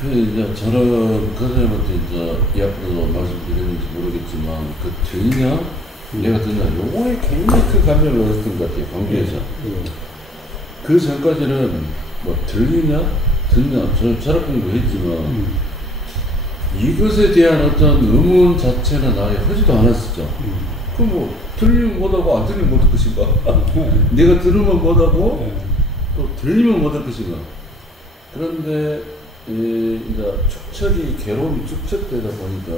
그 이제 저는 그 선생님한테 이제 이 앞으로도 말씀드렸는지 모르겠지만 그 들냐 내가 듣냐 요거에 굉장히 큰 감명을 얻었던 것 같아요. 관계에서. 그 전까지는 뭐 들리냐 듣냐 저는 철학 공부했지만 이것에 대한 어떤 의문 자체는 아예 하지도 않았었죠. 그럼 뭐 들리면 뭐하고 안 들리면 뭐할 것인가? 내가 들으면 뭐하고 또 들리면 뭐할 것인가? 그런데 이제 축척이 괴로움이 축적되다 보니까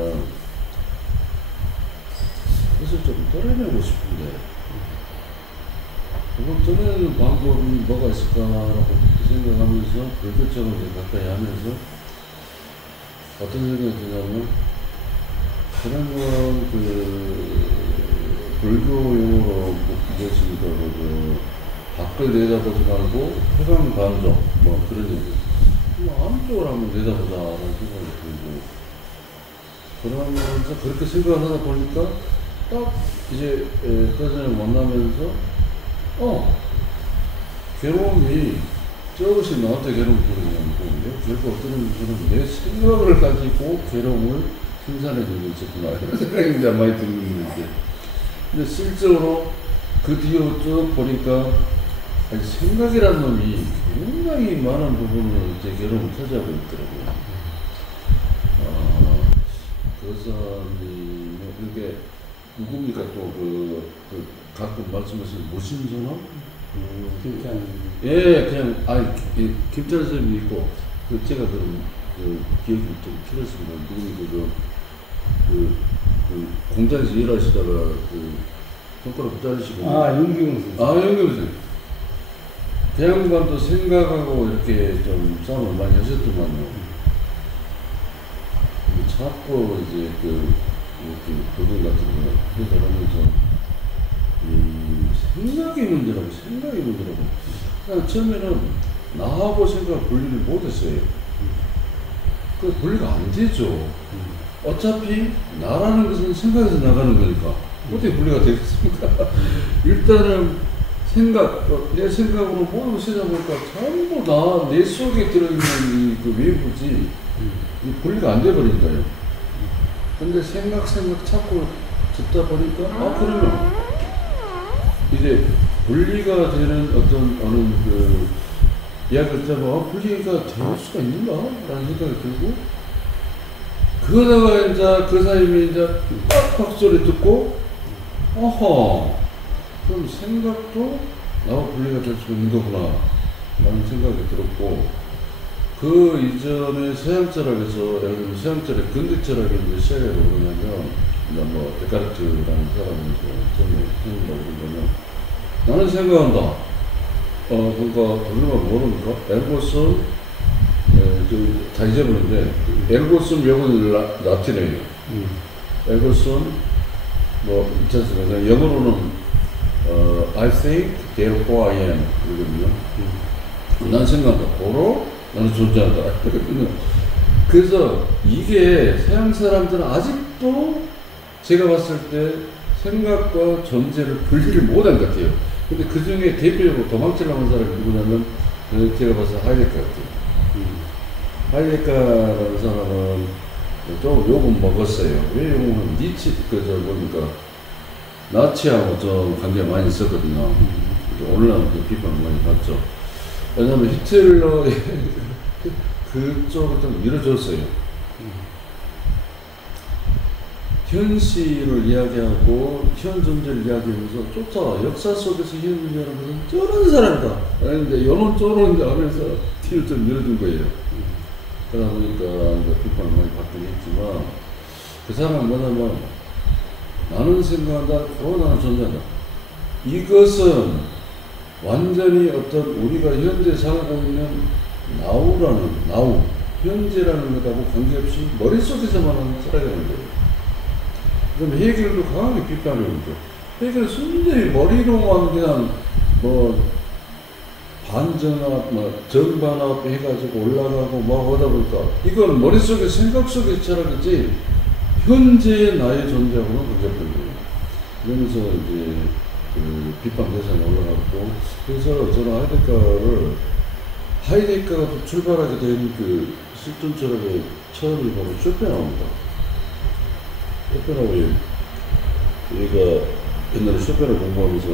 그것을 좀 떨어내고 싶은데 그걸 떨어내는 방법이 뭐가 있을까라고 생각하면서 불교적으로 가까이 하면서 어떤 생각이 드냐면 그러면 그 불교 용어로 이것입니다. 그 밖을 내다보지 말고 회광반조 뭐 그런 얘기. 안쪽으로 한번 내다보자라는 생각이 들고 그러면서 그렇게 생각을 하다 보니까 딱 이제 그사람을 만나면서 괴로움이 저것이 나한테 괴로움을 부르냐고 결국 어떤 분은 내 생각을 가지고 괴로움을 생산해주고 있었구나 이런 생각이 이제 많이 들었는데 근데 실제로 그 뒤로 쭉 보니까 아니, 생각이라는 놈이 굉장히 많은 부분을 제 괴로움을 차지하고 있더라고요. 그 사람이, 그게, 누굽니까 또 가끔 말씀하시는 모신선언? 김찬. 예, 그냥, 김찬 선생님이 있고, 제가 기억이 좀 틀렸습니다. 누굽니까, 공장에서 일하시다가, 손가락 자르시고. 윤기웅 선생. 윤기웅 선생. 그 양반도 생각하고 이렇게 좀 싸움을 많이 하셨더만요. 자꾸 이제 이렇게 도둑 같은 거 해결하면서 생각이 문제라고. 그냥 처음에는 나하고 생각을 분리를 못했어요. 그 분리가 안 되죠. 어차피 나라는 것은 생각에서 나가는 거니까 어떻게 분리가 되겠습니까? 일단은 내 생각으로 모든 세상보니까 전부 다 내 속에 들어있는 그 외부지 분리가 안 돼버린 거예요. 근데 생각 자꾸 듣다 보니까 그러면 이제 분리가 되는 어느 이야기를 듣다가 분리가 될 수가 있는가? 라는 생각이 들고 그러다가 이제 그 사람이 이제 빡빡 소리 듣고 그럼 생각도 나와 분리가 될 수 있는 거구나 라는 생각이 들었고 그 이전에 서양철학에서 예를 들면 서양철학 근대철학이 이제 시작이 오르냐면 뭐 데카르트라는 사람이 처음에 생각하고 그러면 나는 생각한다. 그러니까 누가 모르니까 에르고슨 다 잊어버렸는데 에르고슨 명은 라틴어예요. 에르고슨 뭐 있지 않습니까? 영어로는 I think, therefore I am. 이거든요. 난 생각한다. 고로 나는 존재한다. 그래서 이게 서양 사람들은 아직도 제가 봤을 때 생각과 존재를 분리를 못한 것 같아요. 근데 그 중에 대표적으로 도망치려고 한 사람이 누구냐면 제가 봐서 하이데크 같아요. 하이데크라는 사람은 좀 욕은 먹었어요. 왜 욕은 니치, 뭡니까. 나치하고 좀 관계가 많이 있었거든요. 오늘날은 그 비판을 많이 받죠. 왜냐면 히틀러의 그쪽을 좀 밀어줬어요. 현실을 이야기하고 현 존재를 이야기하면서 쫓아 역사 속에서 현 존재라는 것은 쩌는 사람이다. 그런데 요런 쩌는 하면서 티를 좀 밀어준 거예요. 그러다 보니까 비판을 많이 받긴 했지만 그 사람은 뭐냐면 나는 생각한다. 나는 존재한다. 이것은 완전히 어떤 우리가 현재 살고 있는 나우, 현재라는 것하고 관계없이 머릿속에서만 살아가는 거예요. 그럼 해결도 강하게 비판을 하죠. 해결은 순전히 머리로만 그냥 반전압, 정반압 해가지고 올라가고 하다 보니까 이건 머릿속에 생각 속에 철학이지 현재의 나의 존재하고는 관계없는 거예요. 그러면서 이제 비판 대상에 올라갔고 그래서 저는 하이데거가 출발하게 된 실존 철학의 처음이 바로 쇼펜하우입니다. 쇼펜하우이 우리가 옛날에 쇼펜을 공부하면서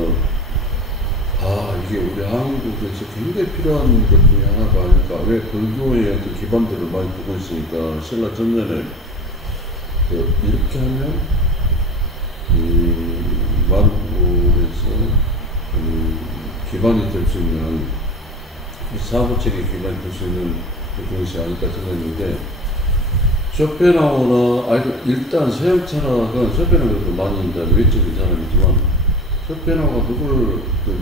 이게 우리 한국에서 굉장히 필요한 것 중에 하나가 아닐까. 왜 불교의 어떤 기반들을 많이 두고 있으니까 신라 전년에 이렇게 하면 만국에서 기반이 될 수 있는 사고체계 기반이 될 수 있는 그것이 아닐까 생각했는데 쇼펜하우나 일단 서양 철학은 쇼펜하우도 많이 이제 외적인 사람이지만 쇼펜하우가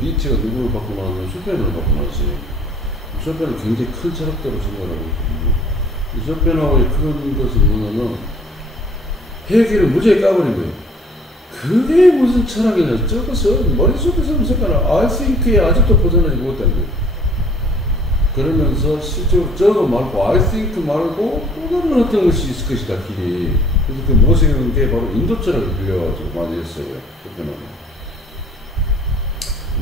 니체가 누구를 받고 나왔냐면 쇼펜을 받고 나왔어요. 쇼펜은 굉장히 큰 철학자로 생각하고 있거든요. 쇼펜하우의 큰 것은 뭐냐면 해결을 무지하게 까버린 거예요. 그게 무슨 철학이냐. 저것을 머릿속에서 생각하는 I think에 아직도 벗어나지 못했다는 거예요. 그러면서 실제로 저거 말고 I think 말고 또 다른 어떤 것이 있을 것이다 길이. 그래서 그 모색하는 게 바로 인도 철학을 빌려가지고 많이 했어요. 쇼펜하우는.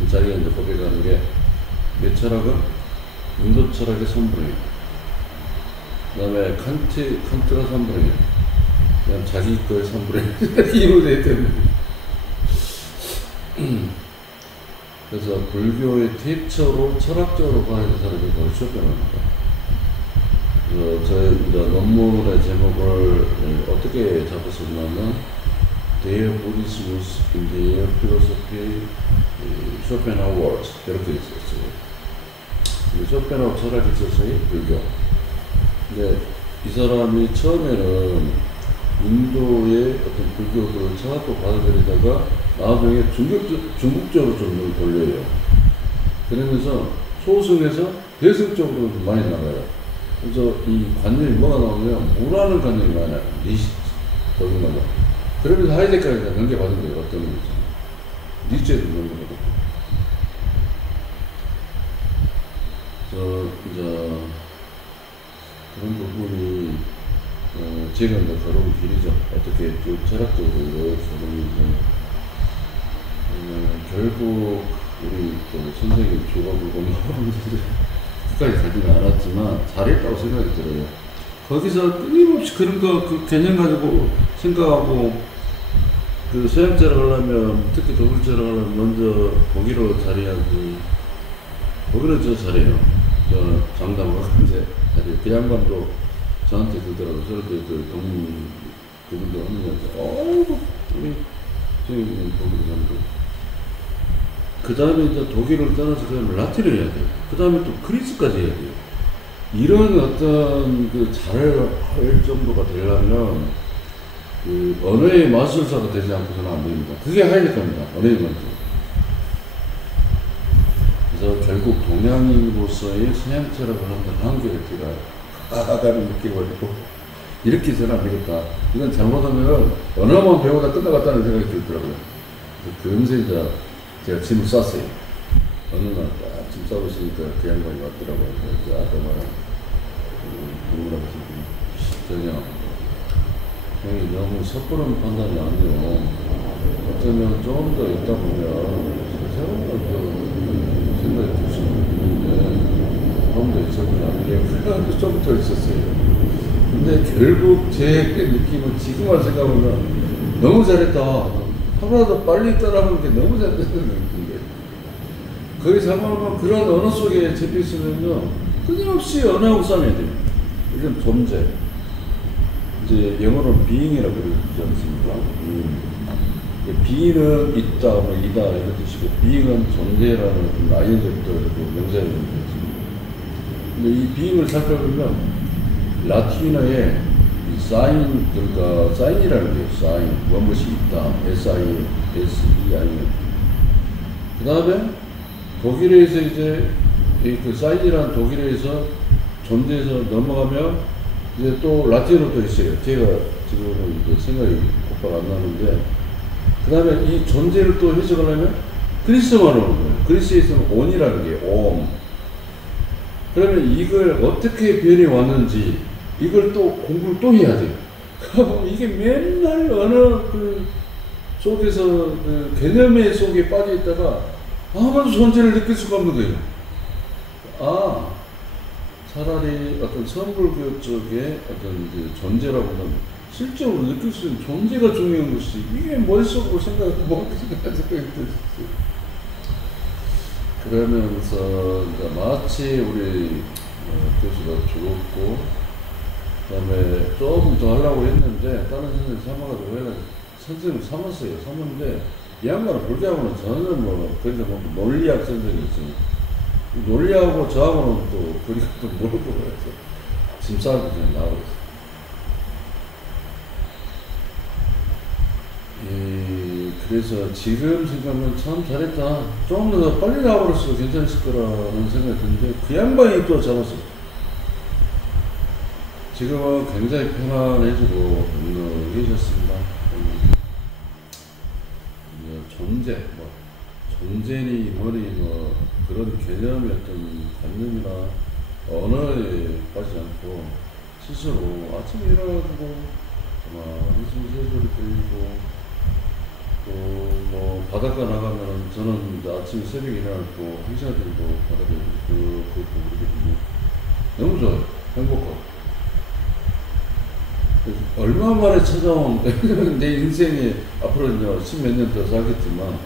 자기가 이제 고백하는 게 내 철학은 인도 철학의 3분의 1. 그 다음에 칸트가 3분의 1. 그냥 자기 거의 3분의 1. 이로 됐대요. 그래서 불교의 태초로 철학적으로 봐야 될 사람이 바로 쇼펜하우입니다. 저희 논문의 제목을 어떻게 잡았었냐면 Their Buddhism in their philosophy, Schopenhauer words 이렇게 있었어요. 쇼펜하우 철학이 있었어요. 불교. 근데 이 사람이 처음에는 인도의 어떤 불교를 철학도 받아들이다가 나중에 중국적으로 좀 눈을 돌려요. 그러면서 소승에서 대승적으로 많이 나가요. 그래서 이 관념이 뭐가 나오냐면 무라는 관념이 많아요. 니시트, 거기 나가. 그러면서 하이데까지 넘겨받은 거예요. 어떤 거지. 니체도 넘겨받았고. 이제 그런 부분이 제가 이제 걸어온 길이죠. 어떻게 또 철학적으로 결국 우리 또 선생님 조각을 끝까지 가지는 않았지만 잘했다고 생각이 들어요. 거기서 끊임없이 그런 그 개념 가지고 생각하고 그 서양 철학을 하려면 특히 독일 철학을 하려면 먼저 독일어 잘해야지. 독일어 저 잘해요. 저 장담하고 이제 잘해요. 그 양반도 저한테 그러더라고. 저렇게 그분도 하느냐고. 우리 선생님 독일어 잘하고. 그 다음에 이제 독일을 떠나서 그다음에 라틴을 해야 돼요. 그 다음에 또 그리스까지 해야 돼요. 이런 어떤 그 잘할 정도가 되려면 그 언어의 마술사가 되지 않고서는 안 됩니다. 그게 하이데거입니다. 언어의 마술. 그래서 결국 동양인으로서의 서양 철학을 하는 한계를 제가 아가를 느껴가지고 이렇게 해서는 안 되겠다. 이건 잘못하면 언어만 배우다 끝나갔다는 생각이 들더라고요. 금세 이제 제가 짐을 쌌어요. 어느 날 딱 짐 싸고 있으니까 그 양반이 왔더라고요. 그래서 아까 말한 누구라고 전혀 형이 너무 섣부른 판단이 아니요. 어쩌면 좀 더 있다 보면 새로운 생각이 들 수도 있는데 좀 더 있었구나. 그래서 좀 더 있었어요. 근데 결국 제 느낌은 지금 와서 생각하면 너무 잘했다. 하루라도 빨리 따라가는 게 너무 잘했다는 느낌인데 거기 상관없는 그런 언어 속에 잡혀있으면요 끊임없이 언어하고 싸워야 돼요. 이건 존재. 이제 영어로는 being이라고 그러지 않습니까? being은 있다, 뭐 이다 이런 뜻이고 being은 존재라는 아이언제부터 명사를 있습니다. 근데 이 being을 살펴보면 라틴어에 사인, 그러니까 사인이라는 게 사인, 무엇이 있다, S-I-N. 그 다음에 독일어에서 이제 그 사인이라는 독일어에서 존재에서 넘어가면 이제 또 라틴어도 있어요. 제가 지금은 이제 생각이 곧바로 안 나는데 그 다음에 이 존재를 또 해석하려면 그리스어만 오는 거예요. 그리스에서는 온이라는 게 옴. 그러면 이걸 어떻게 변해 왔는지 이걸 또 공부를 또 해야 돼요. 그럼 이게 맨날 어느 그 속에서 그 개념의 속에 빠져 있다가 아무도 존재를 느낄 수가 없는 거예요. 차라리 어떤 선불교 쪽의 어떤 그 존재라고는 실제로 느낄 수 있는 존재가 중요한 것이 이게 머릿속으로 생각하고 생각이 들었어요. 그러면서 이제 마치 우리 교수가 죽었고 그다음에 조금 더 하려고 했는데 다른 선생님 삼아가지고 내가 선생님 삼았어요. 삼았는데 이 양반은 불교하고는 전혀 뭐 그래서 뭐 논리학 선생님이 있으니까 논리하고 저하고는 또 거리가 또 멀고 그래서 짐싸고 그냥 나오고 있어요. 그래서 지금 생각하면 참 잘했다. 조금 더 빨리 나와버렸어도 괜찮았을 거라는 생각이 드는데 그 양반이 또 잡았어요. 지금은 굉장히 편안해지고 넉넉해졌습니다. 존재, 뭐 존재니 뭐니 뭐 그런 개념의 어떤 관념이나 언어에 빠지지 않고 스스로 아침에 일어나가지고 무슨 새소리 들리고 또 뭐 바닷가 나가면 저는 이제 아침에 새벽에 일어나고 1시간 정도 바닷가에 그것도 모르거든요. 너무 좋아요. 행복하고. 얼마 만에 찾아온 내 인생에 앞으로 이제 십몇 년 더 살겠지만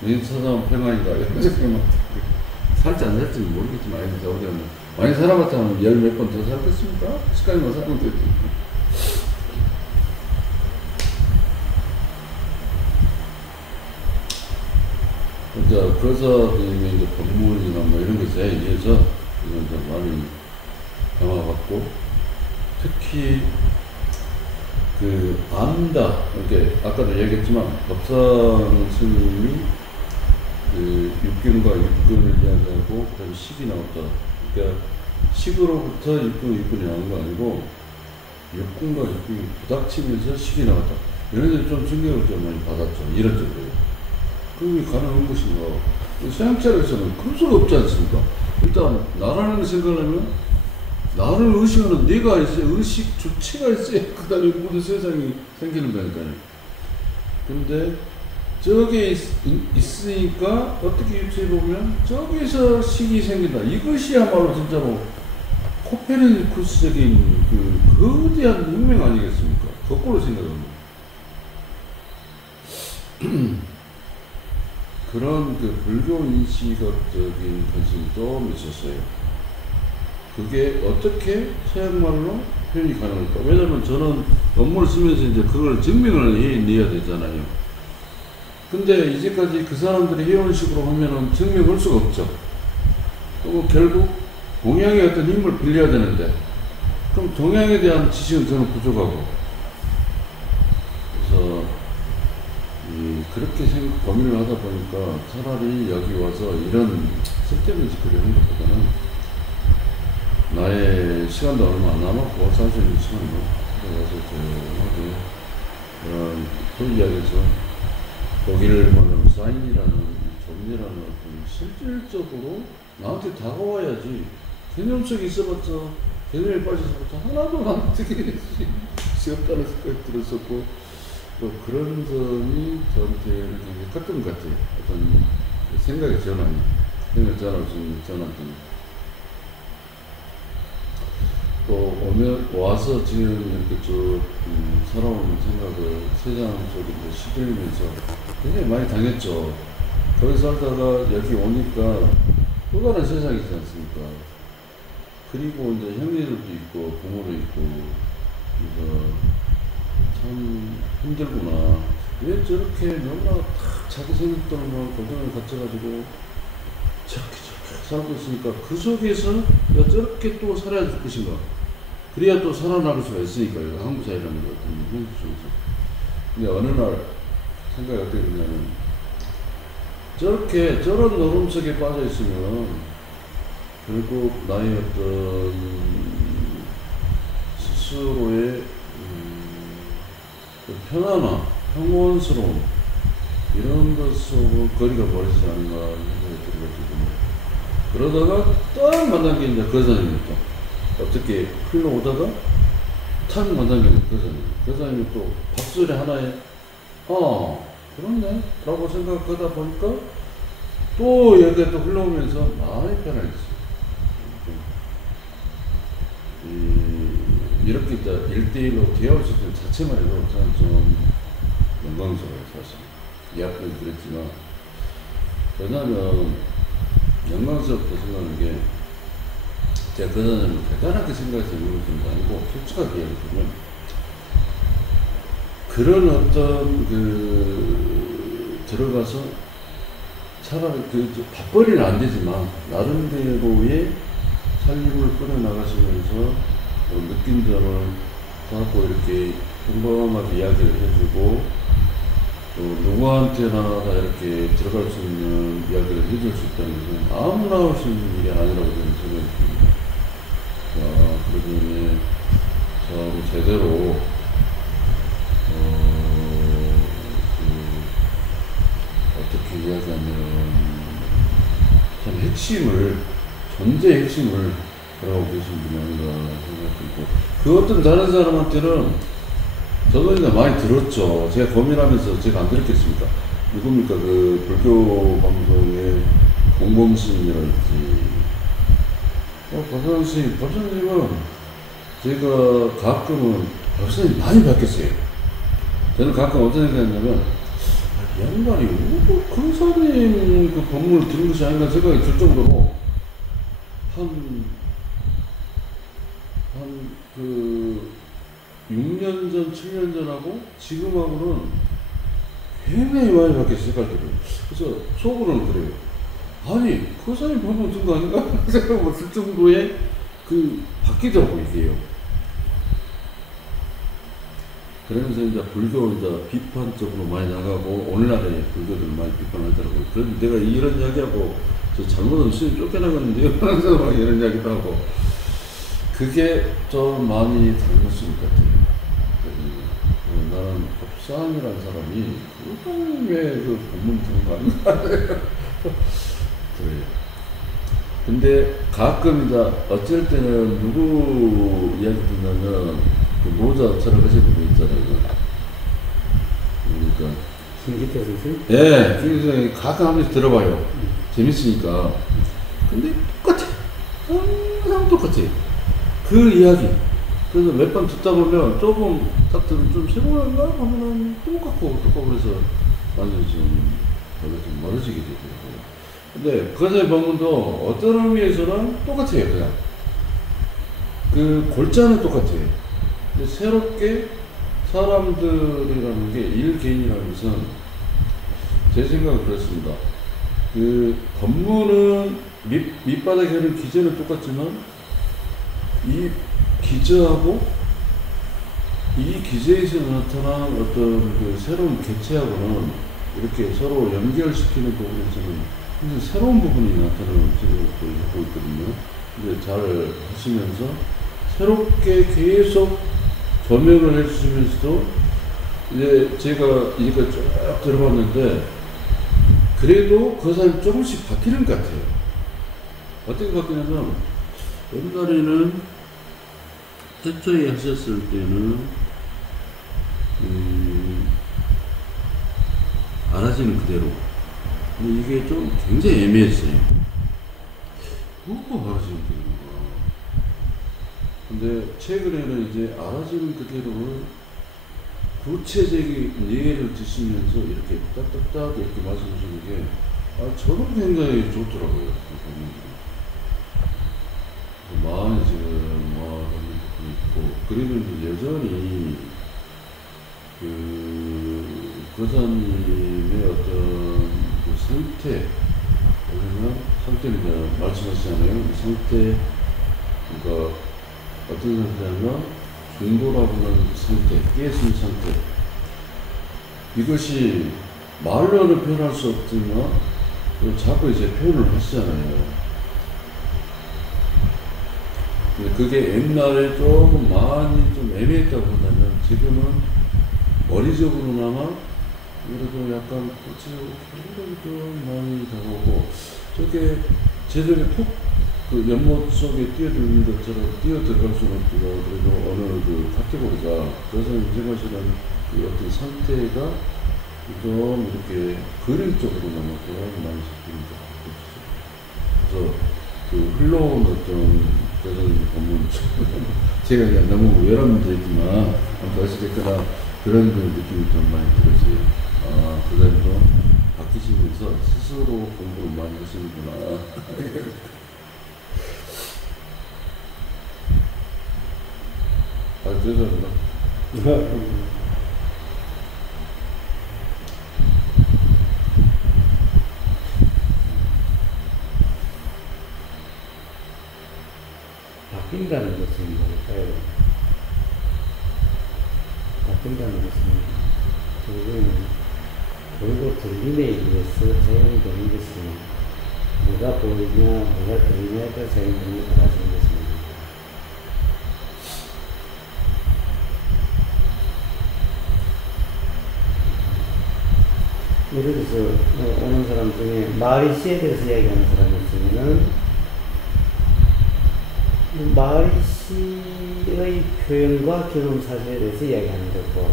내 찾아온 평안이다 이런 생각만 살지 안 살지는 모르겠지만 어디 가면 많이 살아봤다면 열 몇 번 더 살겠습니까? 시간이만 살면 되지. 그래서 이제 법문이나 뭐 이런 것에 의해서 이건 좀 많이 강화받고 특히 그 안다 이렇게 아까도 얘기했지만 법상 스님이 그 육균과 육근을 이야기하고 그다음에 식이 나왔다. 그러니까 식으로부터 육근이 나온 거 아니고 육근과 육균이 부닥치면서 식이 나왔다. 이런 데 좀 충격을 좀 많이 받았죠. 이런 쪽으로. 그게 가능한 것인가? 서양철에서는 그럴 수가 없지 않습니까? 일단 나라는 생각하면 나를 의식하는 내가 있어야 의식 주체가 있어야 그 다음에 모든 세상이 생기는 거니까요. 근데 저게 있으니까 어떻게 유추해보면 저기서 식이 생긴다. 이것이야말로 진짜로 코페르니쿠스적인 그 거대한 문명 아니겠습니까? 거꾸로 생각합니다. 그런 그 불교 인식학적인 관심이 좀 있었어요. 그게 어떻게 서양말로 표현이 가능할까? 왜냐면 저는 논문을 쓰면서 이제 그걸 증명을 해내야 되잖아요. 근데 이제까지 그 사람들이 해온 식으로 하면은 증명할 수가 없죠. 또 결국 동양의 어떤 힘을 빌려야 되는데, 그럼 동양에 대한 지식은 저는 부족하고, 그래서 그렇게 고민을 하다 보니까 차라리 여기 와서 이런 쓸데없는 짓거리 하는 것보다는 나의 시간도 얼마 안 남았고 살 수 있는 시간도 그래서 조용하게 그런 소위 이야기해서 독일 말로 사인이라는 존재라는 어떤 실질적으로 나한테 다가와야지 개념속에 있어봤자 개념에 빠져서부터 하나도 나한테 없다는 생각이 들었었고 또 그런 점이 저한테 굉장히 컸던 것 같아요. 어떤 생각의 전환이 생각을 전환할 수 있는 전환점. 또 와서 지금 이렇게 쭉 살아오는 생각을 세상 속에 시들면서 굉장히 많이 당했죠. 거기 살다가 여기 오니까 또 다른 세상이지 않습니까? 그리고 이제 형제들도 있고 부모도 있고 그래서 참 힘들구나. 왜 저렇게 너무나 다 자기 생각들만 고생을 갖춰가지고 저렇게 살고 있으니까 그 속에서 야 저렇게 또 살아야 될 것인가. 그래야 또 살아나갈 수가 있으니까요. 한국 사회라는 것 같은 현실 속에서. 근데 어느 날 생각이 어떻게 되냐면 저렇게 저런 노름 속에 빠져 있으면 결국 나의 어떤 스스로의 편안함, 평온스러움 이런 것으로 거리가 멀어지지 않는가 생각이 들어가지고 그러다가 딱 만난 게 이제 거사님이었다. 어떻게 흘러오다가 탁 만난 게 거사님이 또 박수리 하나에 그렇네 라고 생각하다 보니까 또 여기가 또 흘러오면서 많이 편해졌어요. 이렇게 1대1로 대화할 수 있는 자체만 해도 저는 좀 영광스러워요, 사실. 예약도 그랬지만. 왜냐하면 영광스럽다 생각하는 게 제가 그 사람을 대단하게 생각해서 이루어진 게 아니고 솔직하게 얘기하면 그런 어떤 들어가서 차라리 밥벌이는 안 되지만 나름대로의 살림을 끌어나가시면서 느낀 점을 갖고 이렇게 평범하게 이야기를 해주고 또 누구한테나 다 이렇게 들어갈 수 있는 이야기를 해줄 수 있다는 것은 아무나 할 수 있는 일이 아니라고 저는 생각이 듭니다. 그러니 참 제대로 어떻게 이야기하면 참 핵심을 존재의 핵심을 들어가고 계신 분이 아닌가 생각이 들고 그 어떤 다른 사람한테는 저도 이제 많이 들었죠. 제가 고민하면서 제가 안 들었겠습니까? 누굽니까? 그 불교 방송의 공범스님이랄지 법선생님은 제가 가끔은 법선생님 많이 바뀌었어요. 저는 가끔 어떤 생각했냐면 이 양반이 근사님 그 법문을 들은 것이 아닌가 생각이 들 정도로 한 6년 전, 7년 전하고 지금하고는 굉장히 많이 바뀌었어요, 색깔들이. 그래서 속으로는 그래요. 아니, 그 사람이 법문 든 거 아닌가? 생각을 들 정도의 바뀌더라고, 이게요. 그러면서 이제 불교 비판적으로 많이 나가고, 오늘날의 불교들을 많이 비판하더라고요. 그래서 내가 이런 이야기하고, 저 잘못하면 수입 쫓겨나갔는데요. 항상 막 이런 이야기도 하고. 그게 좀 많이 닮았을 것 같아요. 나는 법상이라는 사람이 그놈의 법문 듣는 거 아닌가? 그래요. 근데 가끔 어쩔 때는 누구 이야기 듣냐면 그 모자 촬영하시는 분 있잖아요. 그러니까 김기태 선생? 예, 김기태 선생님 가끔 한 번씩 들어봐요. 재밌으니까. 근데 똑같아. 항상 똑같아. 그 이야기. 그래서 몇 번 듣다 보면 조금 딱 들으면 좀 새로운가 하면 똑같고 그래서 완전히 좀 멀어지게 되더라고요. 근데 그 사람의 법문도 어떤 의미에서는 똑같아요, 그냥. 그 골자는 똑같아요. 근데 새롭게 사람들이라는 게 일개인이라는 것은 제 생각은 그렇습니다. 그 법문은 밑바닥에 하는 기제는 똑같지만 이 기저하고 이 기저에서 나타난 어떤 그 새로운 개체하고는 이렇게 서로 연결시키는 부분에서는 굉장히 새로운 부분이 나타나는 생각을 하고 있거든요. 근데 잘 하시면서 새롭게 계속 조명을 해주시면서도 이제 제가 이거 쭉 들어봤는데 그래도 그 사람이 조금씩 바뀌는 것 같아요. 어떻게 바뀌냐면 옛날에는 태초에 하셨을 때는 알아지는 그대로. 근데 이게 좀 굉장히 애매했어요. 뭐가 알아지는 그대로인가. 근데 최근에는 이제 알아지는 그대로를 구체적인 예를 드시면서 이렇게 딱딱딱 이렇게 말씀하시는 게 저는 굉장히 좋더라고요. 많이 지금 있고 그리고 이제 여전히 그 사람의 어떤 그 상태 아니면 상태는 이제 말씀하시잖아요. 그 상태 그러니까 어떤 상태냐면 중도라고 하는 상태, 깨진 상태 이것이 말로는 표현할 수 없지만 자꾸 이제 표현을 하시잖아요. 그게 옛날에 조금 많이 좀 애매했다고 한다면 지금은 머리적으로나마 그래도 약간 굉장히 좀 많이 다가오고 저게 제대로 푹 그 연못 속에 뛰어드는 것처럼 뛰어들어갈 수는 없지만 그래도 어느 그 카테고리가 그래서 인정하시는 그 어떤 상태가 좀 이렇게 그림 쪽으로나마 좀 많이 잡히는 것 같아요. 그래서 그 흘러온 어떤 저는 보면 제가 그냥 너무 외람 문제지만 어찌됐거나 그런 그 느낌이 좀 많이 들었어요. 아, 그 사람도 바뀌시면서 스스로 공부를 많이 하시는구나. 아, 죄송합니다. 바뀐다는 것은 뭘까요? 바뀐다는 것은 결국 들림에 의해서 작용되는 것이 뭐가 보이냐, 뭐가 들리냐에 따라 작용되는 게 달라지는 것입니다. 예를 들어서 오는 사람 중에 마리시에 대해서 이야기하는 사람이 있으면은 마리시의 표현과 경험 사실에 대해서 이야기하는 거고,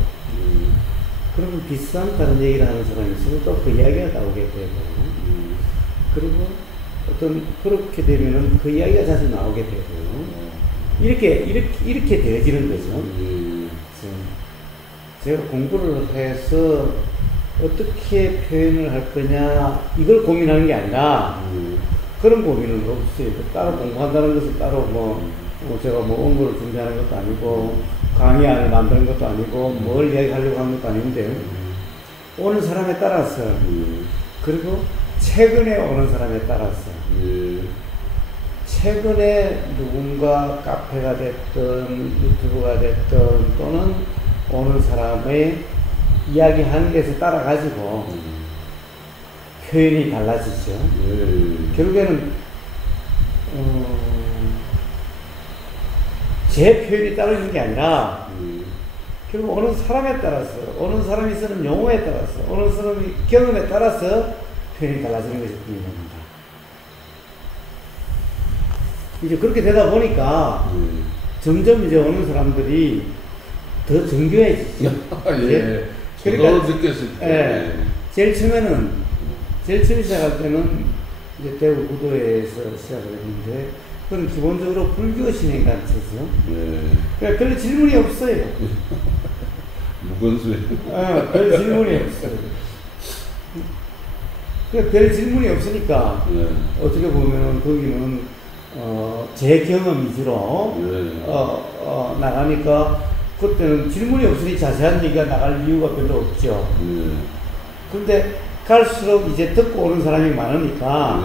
그러면 비슷한 다른 얘기를 하는 사람이 있으면 또 그 이야기가 나오게 되고, 그리고 어떤 그렇게 되면은 그 이야기가 자주 나오게 되고, 이렇게 되어지는 거죠. 제가 공부를 해서 어떻게 표현을 할 거냐, 이걸 고민하는 게 아니라, 그런 고민은 없어요. 따로 공부한다는 것은 따로 제가 원고를 준비하는 것도 아니고, 강의안을 만드는 것도 아니고, 뭘 이야기하려고 하는 것도 아닌데, 오는 사람에 따라서, 그리고 최근에 오는 사람에 따라서, 최근에 누군가 카페가 됐든, 유튜브가 됐든, 또는 오는 사람의 이야기하는 것에 따라가지고, 표현이 달라지죠. 결국에는 제 표현이 따르는 게 아니라 결국 어느 사람에 따라서, 어느 사람이 쓰는 용어에 따라서, 어느 사람의 경험에 따라서 표현이 달라지는 것이 분명합니다. 이제 그렇게 되다 보니까 점점 이제 어느 사람들이 더 정교해지죠. 예. 그러니까 느꼈을 때. 예. 제일 처음에 시작할 때는 이제 대구 구도에서 시작을 했는데, 그건 기본적으로 불교 신행단체죠. 그러니까 별 질문이 없어요. 무건수에. 별 질문이 없어요. 그러니까 별 질문이 없으니까, 어떻게 보면 거기는, 제 경험 위주로, 나가니까, 그때는 질문이 없으니 자세한 얘기가 나갈 이유가 별로 없죠. 근데 갈수록 이제 듣고 오는 사람이 많으니까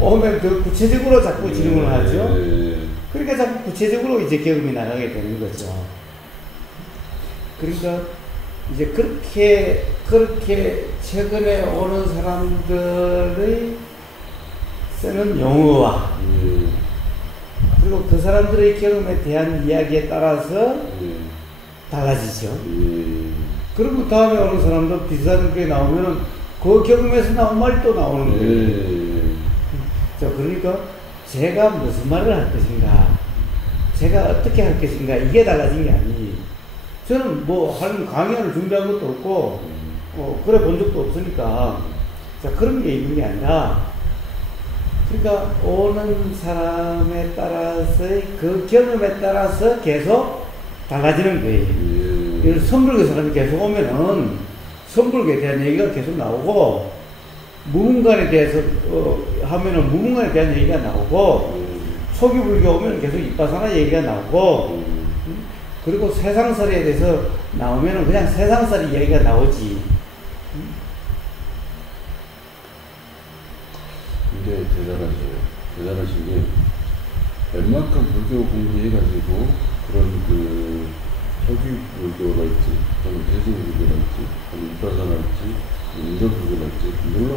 오면 더 구체적으로 자꾸 질문을 하죠. 그러니까 자꾸 구체적으로 이제 경험이 나가게 되는 거죠. 그러니까 이제 그렇게 최근에 오는 사람들의 쓰는 용어와 그리고 그 사람들의 경험에 대한 이야기에 따라서 달라지죠. 그리고 다음에 오는 사람도 비슷한 게 나오면은 그 경험에서 나온 말이 또 나오는 거예요. 자, 그러니까 제가 무슨 말을 할 것인가, 제가 어떻게 할 것인가, 이게 달라진 게 아니. 저는 하는 강의를 준비한 것도 없고, 그래 본 적도 없으니까, 자, 그런 게 있는 게 아니라, 그러니까 오는 사람에 따라서, 그 경험에 따라서 계속 달라지는 거예요. 선불교 사람이 계속 오면은, 선불교에 대한 얘기가 계속 나오고, 무문관에 대해서 하면은 무문관에 대한 얘기가 나오고, 초기불교 오면 계속 이빠사나 얘기가 나오고, 그리고 세상살이에 대해서 나오면은 그냥 세상살이 이야기가 나오지. 근데 대단하신 게 웬만큼 불교 공부해가지고 그런 초기불교랄지, 또는 대승불교랄지, 또는 이빠사랄지, 인도불교랄지, 물론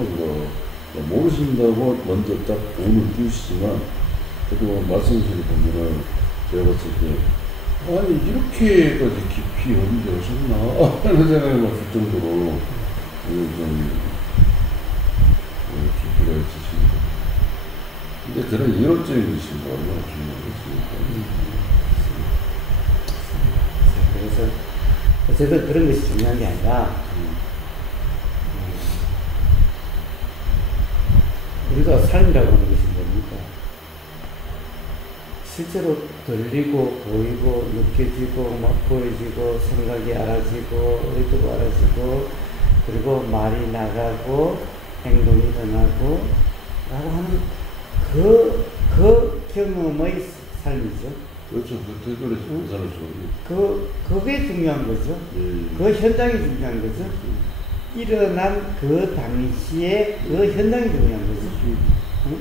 모르신다고 먼저 딱 돈을 띄우시지만, 그래도 말씀하시는 보면은 제가 봤을 때, 아니, 이렇게까지 깊이 언제 오셨나? 하는 생각이 들 정도로, 좀, 깊이가 있으십니다. 근데 그런 이론적인 것이 얼마나 중요하겠습니까? 그래서 어쨌든 그런 것이 중요한 게 아니라 우리가 삶이라고 하는 것이 뭡니까? 실제로 들리고 보이고 느껴지고 막 보여지고 생각이 알아지고 의도가 알아지고 그리고 말이 나가고 행동이 일어나고 라고 하는 그 경험의 삶이죠. 그렇죠. 그 사람이 그게 중요한 거죠. 예. 그 현장이 중요한 거죠. 일어난 그 당시에 그 현장이 중요한 거죠. 응?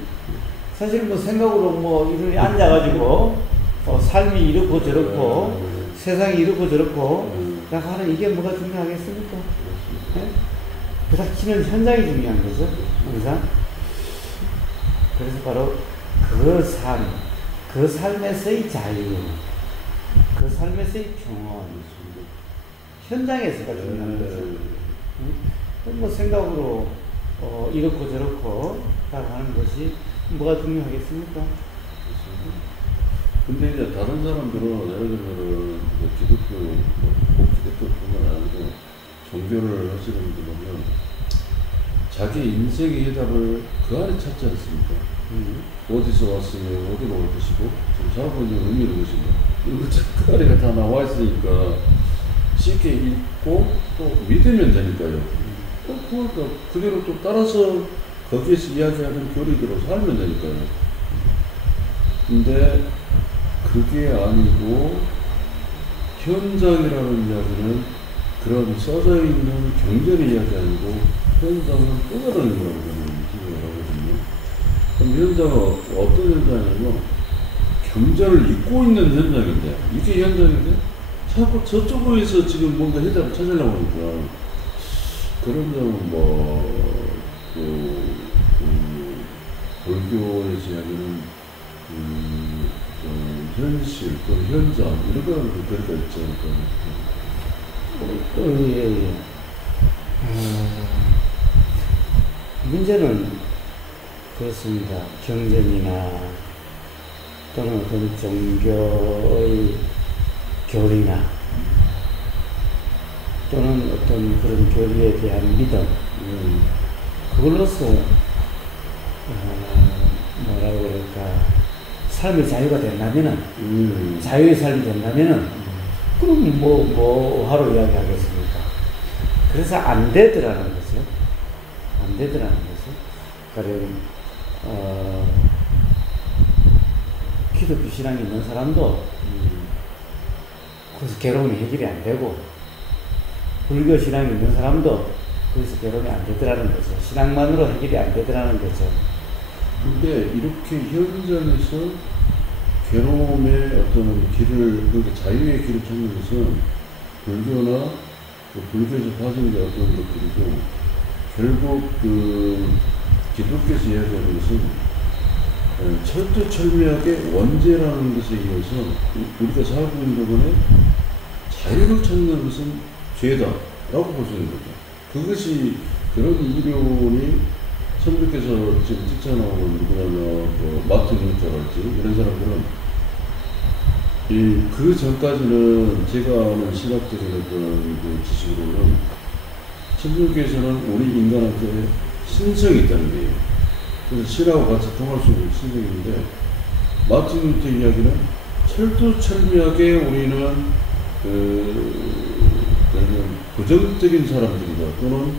사실 뭐 생각으로 뭐 이렇게 앉아가지고 삶이 이렇고 저렇고 세상이 이렇고 저렇고 라고 하는 이게 뭐가 중요하겠습니까? 네? 그 닥치는 현장이 중요한 거죠. 항상. 그래서 바로 그 삶에서의 자유, 그 삶에서의 평온, 현장에서가 중요한 거죠. 응? 뭐 생각으로 이렇고 저렇고 라고 하는 것이 뭐가 중요하겠습니까? 근데 이제 다른 사람들은 예를 들면은 꼭 기독교뿐만 아니고 종교를 하시는 분들 보면 자기 인생의 해답을 그 안에 찾지 않습니까? 어디서 왔으며 어디로 올 것이고 지금 살아보는 의미는 무엇인가 이거 그 안에가 다 나와 있으니까 쉽게 읽고 또 믿으면 되니까요. 그러니까 그대로 또 따라서 거기에서 이야기하는 교리대로 살면 되니까요. 근데 그게 아니고 현장이라는 이야기는 그런 써져 있는 경전의 이야기 아니고 현장은 또 다른 거라고 저는 하거든요. 그럼 현장은 어떤 현장이냐면 경전을 읽고 있는 현장인데 이게 현장인데 자꾸 저쪽에서 지금 뭔가 해답을 찾으려고 하니까 그런 점은 불교에서 이야기는 현실 또는 현장 이런 거는 그러니까 있지 않을까. 예. 문제는 그렇습니다. 경전이나 또는 어떤 종교의 교리나 또는 어떤 그런 교리에 대한 믿음 그걸로서 뭐라고 그럴까 삶의 자유가 된다면은 자유의 삶이 된다면은 그럼 뭐 하러 이야기하겠습니까? 그래서 안 되더라는 거죠. 안 되더라는 거죠. 가령 기독교 신앙이 있는 사람도 거기서 괴로움이 해결이 안 되고 불교 신앙이 있는 사람도 거기서 괴로움이 안 되더라는 거죠. 신앙만으로 해결이 안 되더라는 거죠. 근데 이렇게 현장에서 괴로움의 어떤 길을, 그러니까 자유의 길을 찾는 것은 불교나 불교에서 파생된 어떤 것들이고, 결국 기독교에서 이야기하는 것은 철두철미하게 원죄라는 것에 의해서 우리가 살고 있는 부분에 자유를 찾는 것은 죄다라고 볼 수 있는 거죠. 그것이 그런 이론이 선생님께서 지금 칭찬하고 누구냐면 마틴 루터랄지 이런 사람들은 그 전까지는 제가 아는 신학적인 어떤 지식으로는 천주교에서는 우리 인간한테 신성이 있다는 거예요. 그래서 신하고 같이 통할 수 있는 신성이 있는데 마틴 루터 이야기는 철두철미하게 우리는 부정적인 사람들이다 또는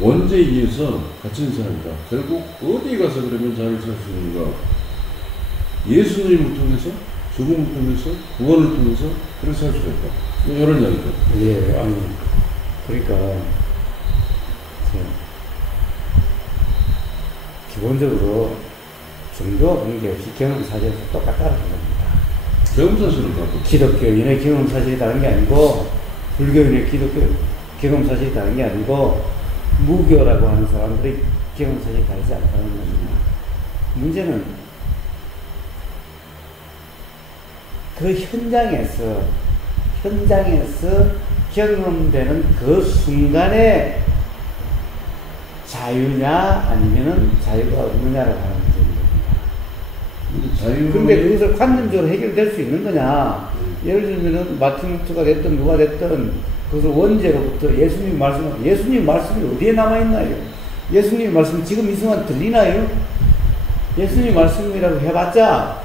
원죄에 의해서 갇힌 사람이다. 결국 어디 가서 그러면 자유를 찾을 수 있는가? 예수님을 통해서, 죽음을 통해서, 구원을 통해서 그렇게 살 수가 있다. 이런 이야기죠. 예, 아니 그러니까 기본적으로 종교와 관계없이 경험사실에서 똑같다는 겁니다. 경험사실은 갖고 기독교인의 경험사실이 다른 게 아니고 불교인의 경험사실이 다른 게 아니고 무교라고 하는 사람들의 경험사실이 다르지 않다는 겁니다. 문제는 그 현장에서 경험되는 그 순간에 자유냐 아니면은 자유가 없느냐라고 하는 문제입니다. 그런데 그것을 관념적으로 해결될 수 있는 거냐? 예를 들면은 마틴 루터가 됐든 누가 됐든 그것을 원죄로부터 예수님 말씀이 어디에 남아있나요? 예수님 말씀이 지금 이 순간 들리나요? 예수님 말씀이라고 해봤자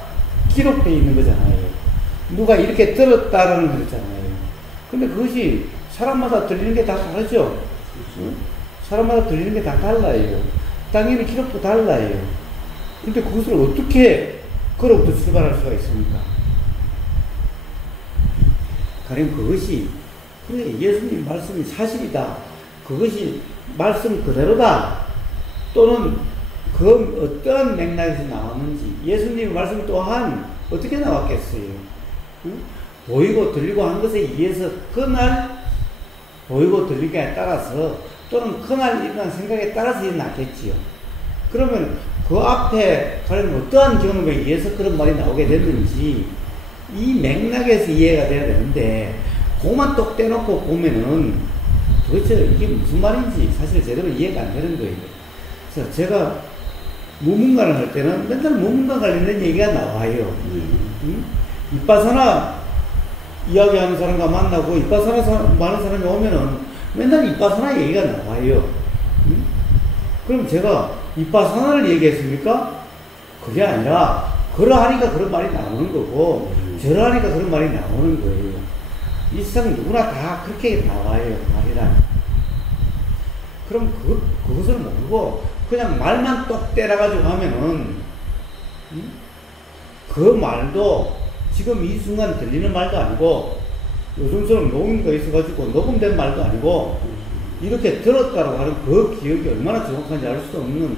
기록되어 있는 거잖아요. 누가 이렇게 들었다라는 거잖아요. 근데 그것이 사람마다 들리는 게 다 다르죠. 그렇죠. 사람마다 들리는 게 다 달라요. 당연히 기록도 달라요. 근데 그것을 어떻게 그로부터 출발할 수가 있습니까? 가령 그것이 그래 예수님 말씀이 사실이다. 그것이 말씀 그대로다. 또는 그 어떤 맥락에서 나왔는지 예수님의 말씀 또한 어떻게 나왔겠어요? 응? 보이고 들리고 한 것에 의해서 그날 보이고 들리기에 따라서 또는 그날 일어난 생각에 따라서 일어났겠지요. 그러면 그 앞에 가령 어떠한 경험에 의해서 그런 말이 나오게 됐는지 이 맥락에서 이해가 돼야 되는데 그것만 똑 떼놓고 보면은 도대체 이게 무슨 말인지 사실 제대로 이해가 안 되는 거예요. 그래서 제가 무문관을 할 때는 맨날 무문관 관련된 얘기가 나와요. 응? 이빠서나 이야기하는 사람과 만나고 이빠서나 많은 사람이 오면은 맨날 이빠서나 얘기가 나와요. 응? 그럼 제가 이빠서나를 얘기했습니까? 그게 아니라 그러하니까 그런 말이 나오는 거고 저러하니까 그런 말이 나오는 거예요. 이 세상 누구나 다 그렇게 나와요. 말이란. 그럼 그것을 모르고 그냥 말만 똑 때려가지고 하면은 그 말도 지금 이 순간 들리는 말도 아니고 요즘처럼 녹음기가 있어가지고 녹음된 말도 아니고 이렇게 들었다고 하는 그 기억이 얼마나 정확한지 알 수도 없는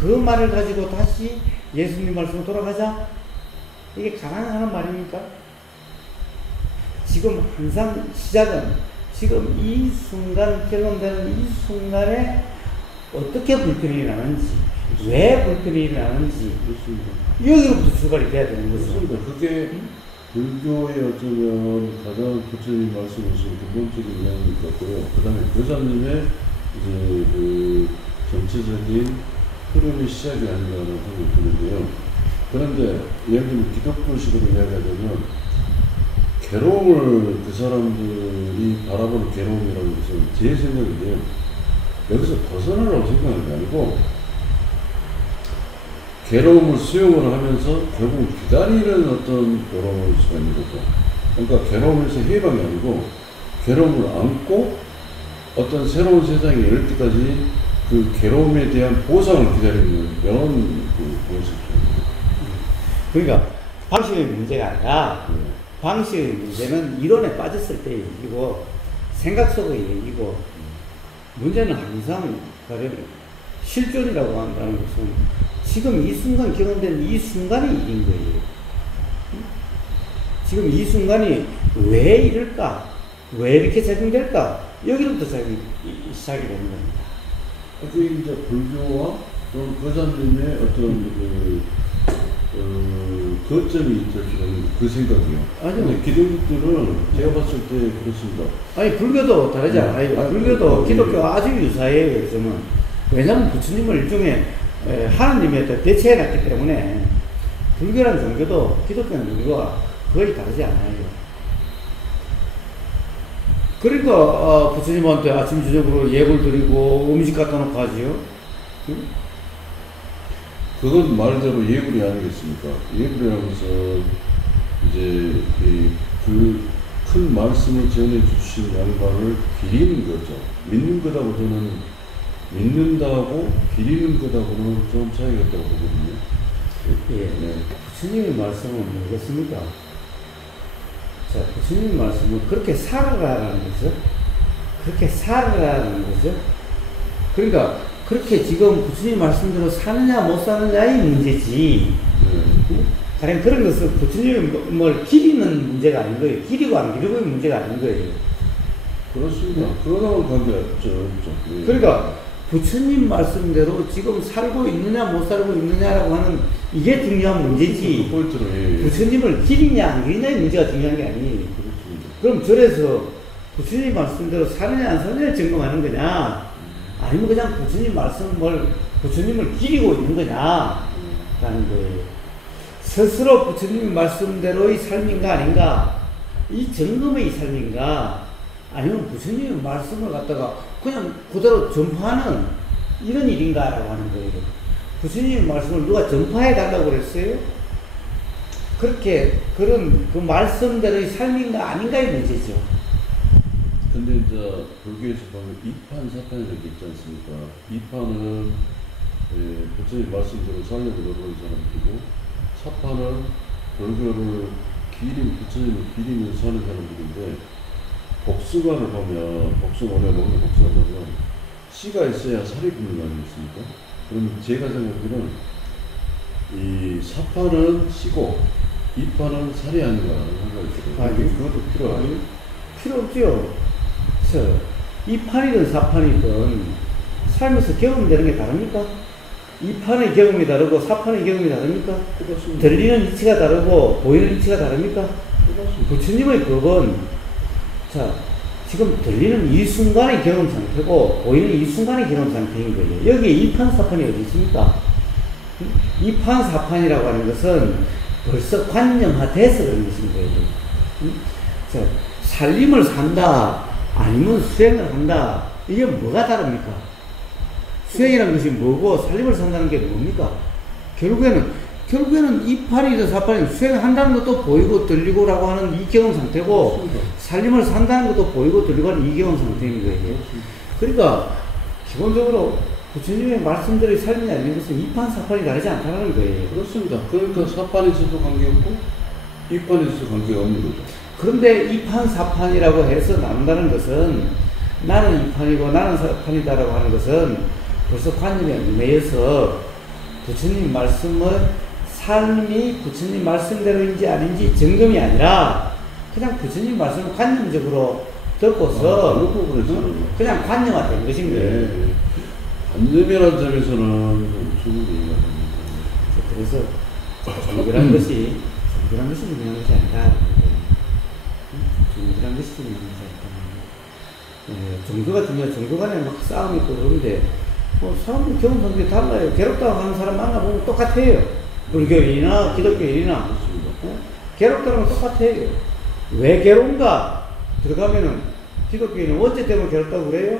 그 말을 가지고 다시 예수님 말씀으로 돌아가자? 이게 가능한 말입니까? 지금 항상 시작은 지금 이 순간 경험되는 이 순간에 어떻게 불편이 나는지 왜 불편이 일어나는지 여기부터 출발이 돼야 되는 거죠. 그렇습니다. 그게 불교의 어쩌면 가장 부처님 말씀하신 근본적인 이야기인 것 같고요. 그 다음에 교사님의 이제 그 전체적인 흐름의 시작이 아닌가라는 생각이 드는데요. 그런데 예를 들면 기독교식으로 이야기하자면 괴로움을 그 사람들이 바라보는 괴로움이라는 것은 제 생각인데요. 여기서 벗어나려고 생각하는 게 아니고 괴로움을 수용을 하면서 결국 기다리는 어떤 괴로움일 수가 있는 거죠. 그러니까 괴로움에서 해방이 아니고 괴로움을 안고 어떤 새로운 세상이 열 때까지 그 괴로움에 대한 보상을 기다리는 이런 그 모습입니다. 그러니까 방식의 문제가 아니라 방식의 문제는 이론에 빠졌을 때의 얘기고 생각 속의 얘기고 문제는 항상 실존이라고 한다는 것은 지금 이 순간 경험된 이 순간의 일인 거예요. 지금 이 순간이 왜 이럴까? 왜 이렇게 작용될까? 여기로부터 시작이 되는 겁니다. 그게 이제 불교와 또는 거장님의 어떤 거점이 있다는 그 생각이요. 아니요. 기독교들은 제가 봤을 때 그렇습니다. 아니, 불교도 다르지 않아요. 불교도 기독교와 아주 유사해요, 요즘은. 왜냐하면 부처님을 일종의 하나님한테 대체해놨기 때문에 불교라는 종교도 기독교라는 종교와 거의 다르지 않아요. 그러니까 부처님한테 아침 저녁으로 예불 드리고 음식 갖다 놓고 하지요. 응? 그건 말대로 예불이 아니겠습니까? 예불이라고 해서 이제 그 큰 말씀을 전해 주신 양반을 기리는 거죠. 믿는 거다고 저는 믿는다고 기리는 거다고는 좀 차이가 있다고 보거든요. 예. 네. 부처님의 말씀은 뭐겠습니까? 자, 부처님의 말씀은 그렇게 살아라라는 거죠. 그렇게 살아라는 거죠. 그러니까 그렇게 지금 부처님 말씀대로 사느냐 못 사느냐의 문제지. 가령 그런 것은 부처님을 기리는 문제가 아닌 거예요. 기리고 안 기리고의 문제가 아닌 거예요. 그렇습니다. 그거랑은 관계가 없죠. 그러니까 부처님 말씀대로 지금 살고 있느냐 못 살고 있느냐라고 하는 이게 중요한 문제지. 부처님을 기리냐 안 기리냐의 문제가 중요한 게 아니에요. 그럼 절에서 부처님 말씀대로 사느냐 안 사느냐를 점검하는 거냐, 아니면 그냥 부처님을 기리고 있는 거냐라는 거예요. 스스로 부처님 말씀대로의 삶인가 아닌가, 이 점검의 삶인가, 아니면 부처님의 말씀을 갖다가 그냥 그대로 전파하는 이런 일인가라고 하는 거예요. 부처님의 말씀을 누가 전파해 달라고 그랬어요? 그렇게 그런 그 말씀대로의 삶인가 아닌가의 문제죠. 근데 이제 불교에서 보면 이판 사판이라는 게 있지 않습니까? 이판은 부처님 말씀대로 살려고 노력하는 사람들이고, 사판은 불교를 부처님을 기리면서 사는 사람들인데, 복숭아를 보면, 우리가 먹는 복숭아 보면 씨가 있어야 살이 붙는 거 아니겠습니까? 그러면 제가 생각하기는 이 사판은 씨고 이판은 살이 아닌가라는 생각이 들어요. 아니, 그것도 필요하죠. 필요 없죠. 이 판이든 사판이든 살면서 경험되는 게 다릅니까? 이 판의 경험이 다르고 사판의 경험이 다릅니까? 그렇습니다. 들리는 이치가 다르고 보이는 이치가 다릅니까? 그렇습니다. 부처님의 법은 자 지금 들리는 이 순간의 경험 상태고 보이는 이 순간의 경험 상태인 거예요. 여기에 이판 사판이 어디 있습니까? 이판 사판이라고 하는 것은 벌써 관념화돼서 그런 것인 거예요. 자, 살림을 산다 아니면 수행을 한다, 이게 뭐가 다릅니까? 수행이라는 것이 뭐고 살림을 산다는 게 뭡니까? 결국에는 이판이든 사판이든 수행한다는 것도 보이고 들리고라고 하는 이 경험 상태고, 그렇습니다. 살림을 산다는 것도 보이고 들리고 하는 이 경험 상태인 거예요. 그러니까 기본적으로 부처님의 말씀들의 삶이 아닌 것은 이판 사판이 다르지 않다는 거예요. 그렇습니다. 그러니까 사판에 있어도 관계없고 이판에 있어도 관계가 없는 거죠. 그런데 이판 사판이라고 해서 나눈다는 것은 나는 이판이고 나는 사판이다라고 하는 것은 벌써 관념에 얽매여서 부처님 말씀을 삶이 부처님 말씀대로인지 아닌지 점검이 아니라 그냥 부처님 말씀을 관념적으로 듣고서 그냥 관념화된 것인 거예요. 네. 관념이라는 점에서는 좀 충분히 이해가 됩니다. 그래서 정결한 것이 중요한 것이 아니다. 중요한 것이 중요한 것이 아니다. 종교가 중요해. 종교 간에 막 싸움이 있고 그러는데 사람들 경험 상황이 달라요. 괴롭다고 하는 사람 만나보면 똑같아요. 불교인이나 기독교인이나 괴롭다는 건 똑같아요. 왜 괴로운가? 들어가면은 기독교인은 언제 때문에 괴롭다고 그래요?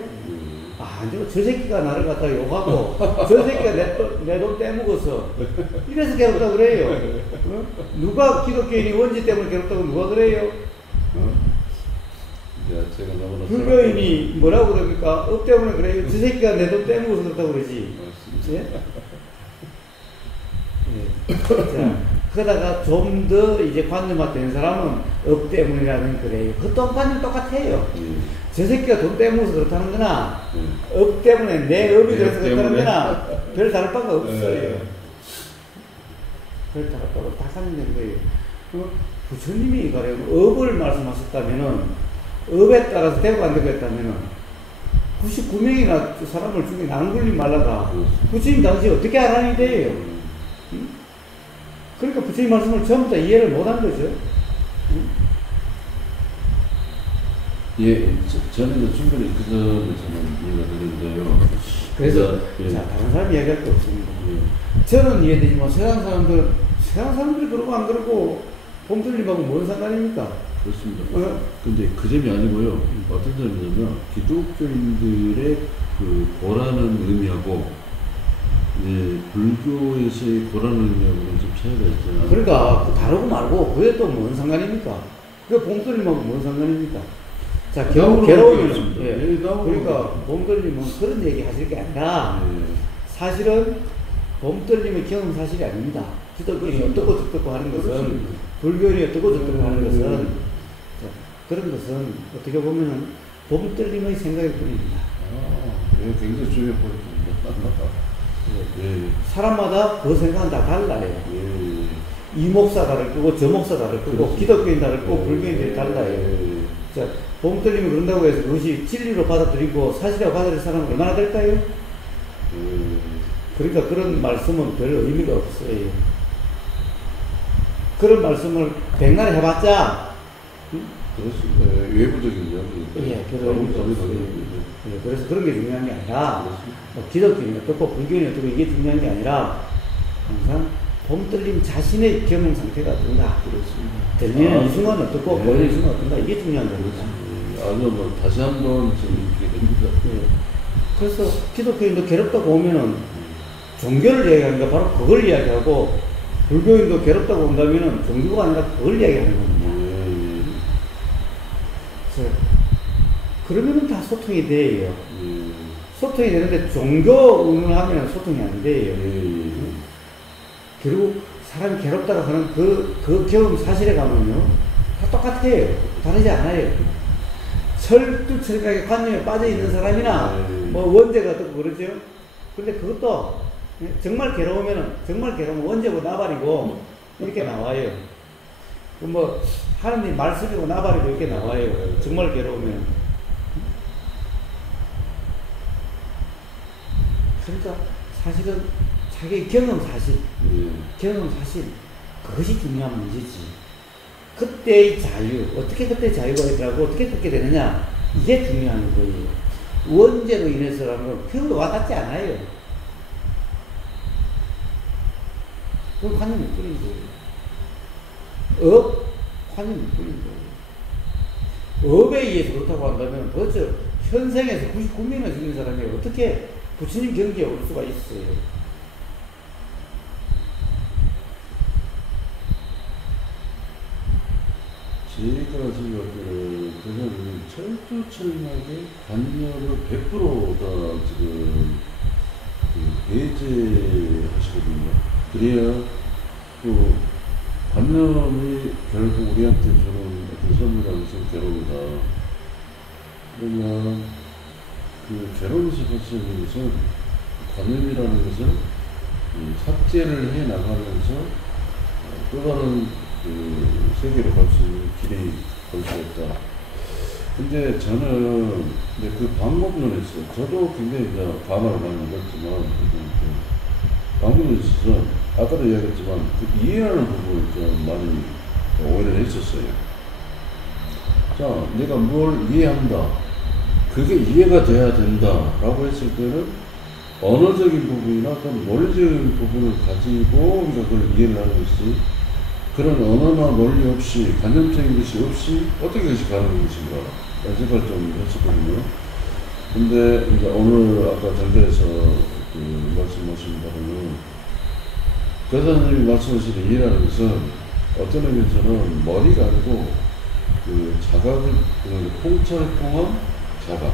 저 새끼가 나를 갖다 욕하고 저 새끼가 내 돈 떼먹어서 이래서 괴롭다고 그래요. 누가 기독교인이 원지 때문에 괴롭다고 누가 그래요? 제가 너무나 불교인이 뭐라고 그럽니까? 업 때문에 그래요. 저 새끼가 내 돈 떼먹어서 그렇다고 그러지. 자, 그러다가 좀 더 이제 관념화된 사람은 업 때문이라는 그래요. 그 관념 똑같아요. 저 새끼가 돈 빼먹어서 그렇다는 거나 업 때문에 내 업이 그래서 그렇다는 거나 별 다를 바가 없어요. 별 다를 바가 다 상관된 거예요. 부처님이 가령 업을 말씀하셨다면은 업에 따라서 되고 안 되고 했다면은 99명이나 사람을 죽여 낭굴림 말라가 부처님 당시 어떻게 알아내야 돼요? 그러니까 부처님 말씀을 전부 다 이해를 못한 거죠. 예, 저는 충분히 그 점에서는 이해가 되는데요. 그래서 자, 다른 사람 이야기할 게 없습니다. 저는 이해되지만 세상 사람들이 그러고 안 그러고 봄들님하고 뭔 상관입니까? 그렇습니다. 근데 그 점이 아니고요. 어떤 점이냐면 기독교인들의 그 고라는 의미하고 불교에서의 고라는 의미하고는 좀 차이가 있잖아요. 그러니까 다르고 말고 그게 또 뭔 상관입니까? 그게 봄들님하고 뭔 상관입니까? 자, 괴로우면 그러니까 봄들님은 그런 얘기 하실 게 아니라 사실은 봄들님의 경험 사실이 아닙니다. 기독교인이 어떻고 저떻고 하는 것은 불교인이 어떻고 저떻고 하는 것은 그런 것은 어떻게 보면 봄들님의 생각일 뿐입니다. 굉장히 중요한 포인트입니다. 사람마다 그 생각은 다 달라요. 이 목사 다를 거고 저 목사 다를 거고 기독교인 다를 거고 불교인들이 달라요. 자, 봄들님이 그런다고 해서 그것이 진리로 받아들이고 사실이라고 받아들일 사람은 얼마나 될까요? 그러니까 그런 말씀은 별 의미가 없어요. 그런 말씀을 백날 해봤자 그렇습니다. 외부적인 이야기. 별 의미가 없어요. 그래서 그런 게 중요한 게 아니라 기독교인이 어떻고 불교인이 어떻고 이게 중요한 게 아니라 항상 봄들림 자신의 경험 상태가 어떤가, 들리는 이 순간 어떻고 보이는 이 순간 어떤가, 이게 중요한 겁니다. 아니요, 다시 한번 좀 이렇게 됩니다. 그래서 기독교인도 괴롭다고 오면은 종교를 이야기하니까 바로 그걸 이야기하고 불교인도 괴롭다고 본다면은 종교가 아니라 그걸 이야기하는 겁니다. 그래서 그러면은 다 소통이 돼요. 소통이 되는데 종교 운운하면 소통이 안 돼요. 결국 사람이 괴롭다고 하는 그 경험 사실에 가면요 다 똑같아요. 다르지 않아요. 철두철미하게 관념에 빠져 있는 사람이나 뭐 원죄가 어떻고 그러죠. 근데 그것도 정말 괴로우면 원죄고 나발이고 이렇게 나와요. 뭐 하느님 말씀이고 나발이고 이렇게 나와요. 정말 괴로우면. 그러니까 사실은 자기 경험 사실 그것이 중요한 문제지. 그때의 자유, 어떻게 그때 자유가 있더라고, 어떻게 그렇게 되느냐, 이게 중요한 거예요. 원죄로 인해서라는 건 결국 와닿지 않아요. 그건 관념이 뿌린 거예요. 관념이 뿌린 거예요. 업에 의해서 그렇다고 한다면 벌써 현생에서 99명을 죽인 사람이 어떻게 부처님 경지에 올 수가 있어요. 제가 생각하기를 그냥 철두철미하게 관념을 100%다 지금 배제하시거든요. 그래야 또 관념이 결국 우리한테 주는 어떤 선물하면서 괴로움이다. 그러면 그 괴로움에서 발생하는 것은 관념이라는 것은 삭제를 해 나가면서 또 다른 그 세계로 갈 수 있는 길이 볼 수 있다. 근데 저는 그 방법론에서 저도 굉장히 이제 반화를 많이 했지만 방법론에 있어서 아까도 이야기했지만 그 이해하는 부분을 좀 많이 오해를 했었어요. 자, 내가 뭘 이해한다. 그게 이해가 돼야 된다라고 했을 때는 언어적인 부분이나 또는 논리적인 부분을 가지고 우리가 그걸 이해를 하는 것이 그런 언어나 논리 없이 관념적인 것이 없이 어떻게 그것이 가능한 것인가 라는 생각을 좀 했었거든요. 근데 이제 오늘 아까 전자에서 그 말씀하신 바로는 교사님이 말씀하신 이해라는 것은 어떤 의미에서는 머리가 아니고 그 자각을 통찰을 통한 자각.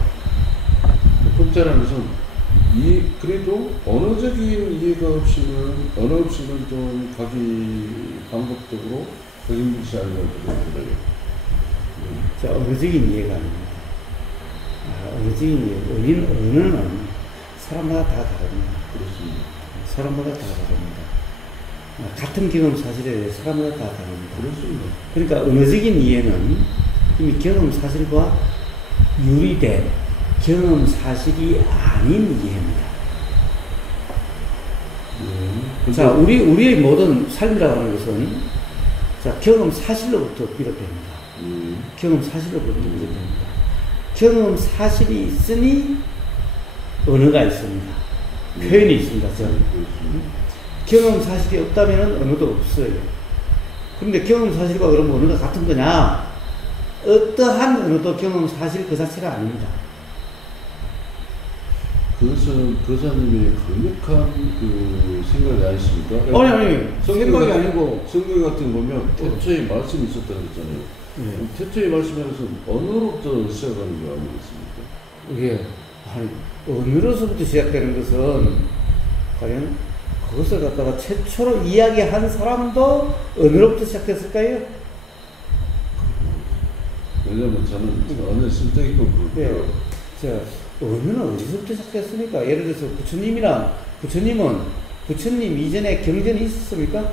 통찰이라는 것은 그래도 언어적인 이해가 없이는 언어 없이는 좀 가기 방법적으로 그런 것이 아니라고 생각해요. 자, 언어적인 이해가 아닙니다. 언어적인 이해, 언어는 사람마다 다 다릅니다. 그렇습니다. 사람마다 다 다릅니다. 같은 경험 사실에 대해 사람마다 다 다릅니다. 그렇습니다. 그러니까 언어적인 이해는 이미 경험 사실과 유리된 경험 사실이 아닌 이해입니다. 자, 우리의 모든 삶이라고 하는 것은 자, 경험 사실로부터 비롯됩니다. 경험 사실로부터 비롯됩니다. 경험 사실이 있으니 언어가 있습니다. 표현이 있습니다. 저는. 경험 사실이 없다면 언어도 없어요. 그런데 경험 사실과 그러면 언어가 같은 거냐? 어떠한 언어도 경험 사실 그 자체가 아닙니다. 그것은 교사님의 강력한 그 생각이 아니십니까? 아니 생각이 아니고 성경 같은 거 보면 태초에 말씀이 있었다고 했잖아요. 태초의 말씀에서 언어로부터 시작하는 게 아니겠습니까? 예. 아니, 언어로서부터 시작되는 것은 과연 그것을 갖다가 최초로 이야기한 사람도 언어로부터 시작됐을까요? 왜냐면 저는 언어 심적인 거 그렇고요. 자, 언어는 어디서부터 시작됐습니까? 예를 들어서 부처님은 부처님 이전에 경전이 있었습니까?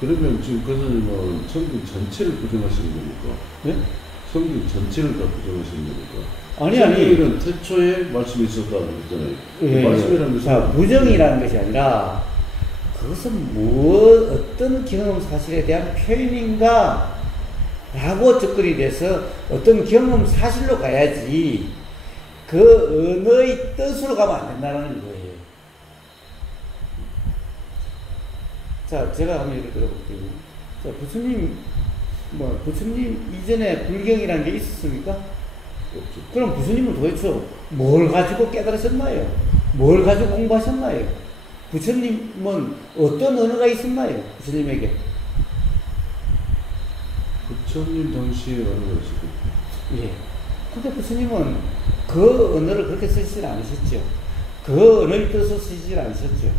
그러면 지금 교사님은 성경 전체를 부정하시는 겁니까? 네? 성경 전체를 다 부정하시는 겁니까? 아니. 성경에는 태초에 말씀이 있었다고 했잖아요. 예, 말씀이라는 것은 자, 부정이라는 것이 아니라 그것은 어떤 경험 사실에 대한 표현인가 라고 접근이 돼서 어떤 경험 사실로 가야지 그 언어의 뜻으로 가면 안 된다는 거예요. 자, 제가 한번 예를 들어볼게요. 자, 부처님 이전에 불경이라는 게 있었습니까? 없죠. 그럼 부처님은 도대체 뭘 가지고 깨달으셨나요? 뭘 가지고 공부하셨나요? 부처님은 어떤 언어가 있었나요? 부처님에게. 부처님 당시에 언어가 있었고. 예. 근데 부처님은 그 언어를 그렇게 쓰시질 않으셨죠. 그 언어를 뜻을 쓰시질 않으셨죠.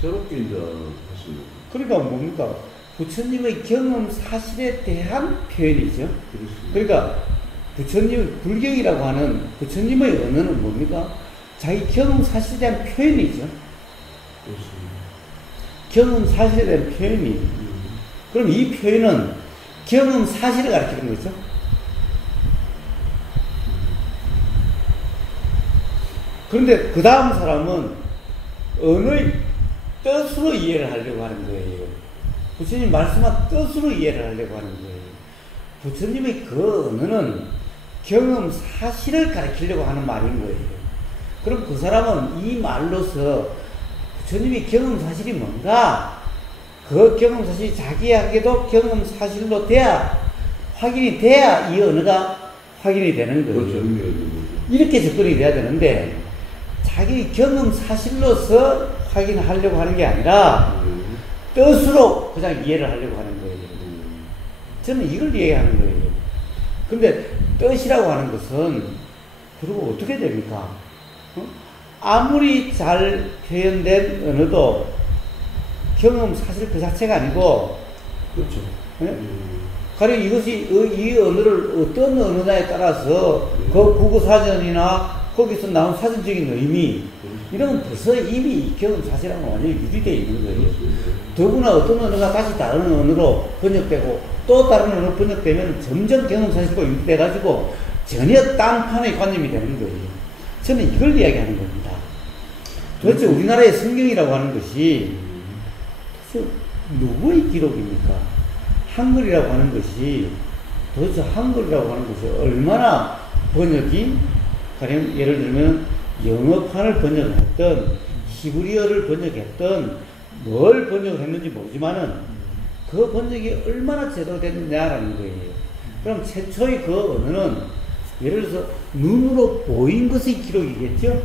새롭게 이제 하시는. 그러니까 뭡니까? 부처님의 경험 사실에 대한 표현이죠. 그렇습니다. 그러니까 부처님, 불경이라고 하는 부처님의 언어는 뭡니까? 자기 경험 사실에 대한 표현이죠. 그렇습니다. 경험 사실에 대한 표현이. 그럼 이 표현은 경험 사실을 가리키는 거죠. 그런데 그 다음 사람은 언어의 뜻으로 이해를 하려고 하는 거예요. 부처님 말씀한 뜻으로 이해를 하려고 하는 거예요. 부처님의 그 언어는 경험 사실을 가리키려고 하는 말인 거예요. 그럼 그 사람은 이 말로서 부처님의 경험 사실이 뭔가, 그 경험 사실이 자기에게도 경험 사실로 돼야, 확인이 돼야 이 언어가 확인이 되는 거예요. 그렇죠. 이렇게 접근이 돼야 되는데, 자기 경험 사실로서 확인하려고 하는 게 아니라 뜻으로 그냥 이해를 하려고 하는 거예요. 저는 이걸 이해하는 거예요. 근데 뜻이라고 하는 것은 그리고 어떻게 됩니까? 아무리 잘 표현된 언어도 경험 사실 그 자체가 아니고, 그렇죠. 가령 이것이 이 언어를 어떤 언어냐에 따라서 그 국어사전이나 거기서 나온 사전적인 의미, 이런 건 벌써 이미 경험 사실하고 완전히 유리되어 있는 거예요. 더구나 어떤 언어가 다시 다른 언어로 번역되고 또 다른 언어로 번역되면 점점 경험 사실과 유리돼가지고 전혀 딴판의 관념이 되는 거예요. 저는 이걸 이야기하는 겁니다. 도대체 우리나라의 성경이라고 하는 것이 도대체 누구의 기록입니까? 한글이라고 하는 것이 도대체 한글이라고 하는 것이 얼마나 번역이, 가령 예를 들면 영어판을 번역을 했던 히브리어를 번역했던 뭘 번역을 했는지 모르지만은 그 번역이 얼마나 제대로 됐느냐라는 거예요. 그럼 최초의 그 언어는 예를 들어서 눈으로 보인 것의 기록이겠죠?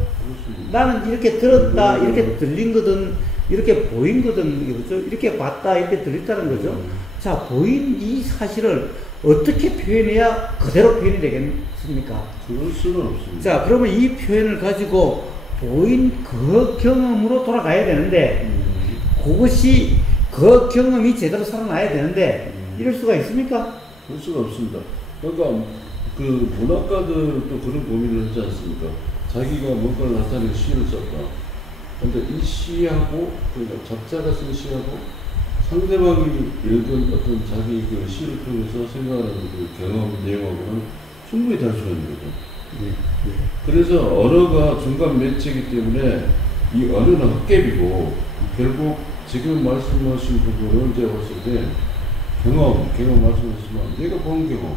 나는 이렇게 들었다, 이렇게 들린 거든, 이렇게 보인 거든, 이거죠? 이렇게 봤다, 이렇게 들렸다는 거죠? 자, 보인 이 사실을 어떻게 표현해야 그대로 표현이 되겠습니까? 그럴 수는 없습니다. 자, 그러면 이 표현을 가지고 보인 그 경험으로 돌아가야 되는데, 그것이, 그 경험이 제대로 살아나야 되는데, 이럴 수가 있습니까? 그럴 수가 없습니다. 그러니까, 그 문학가들도 그런 고민을 하지 않습니까? 자기가 뭔가를 나타내는 시를 썼다. 근데 이 시하고, 그러니까 작자가 쓴 시하고, 상대방이 읽은 어떤 자기 그 시를 통해서 생각하는 그 경험 내용하고는 충분히 다를 수가 있는 거죠. 그래서 언어가 중간 매체이기 때문에 이 언어는 헛개비고, 결국 지금 말씀하신 부분은 제가 봤을 때 경험 말씀하시지만 내가 본 경험,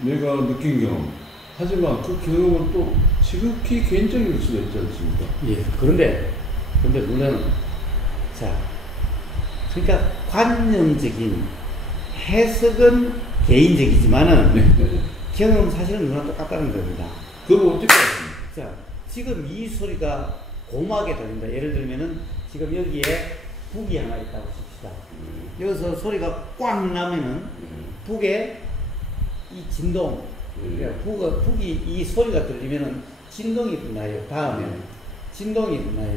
내가 느낀 경험, 하지만 그 경험은 또 지극히 개인적일 수가 있지 않습니까? 예, 그런데 문제는, 자, 그러니까 관념적인 해석은 개인적이지만은 경험 사실은 누구나 똑같다는 겁니다. 그럼 어떻게 하십니까? 자, 지금 이 소리가 고막에 들린다. 예를 들면은 지금 여기에 북이 하나 있다고 칩시다. 여기서 소리가 꽝 나면은 북에 이 진동, 북이 이 소리가 들리면은 진동이 나요. 다음에 진동이 나요.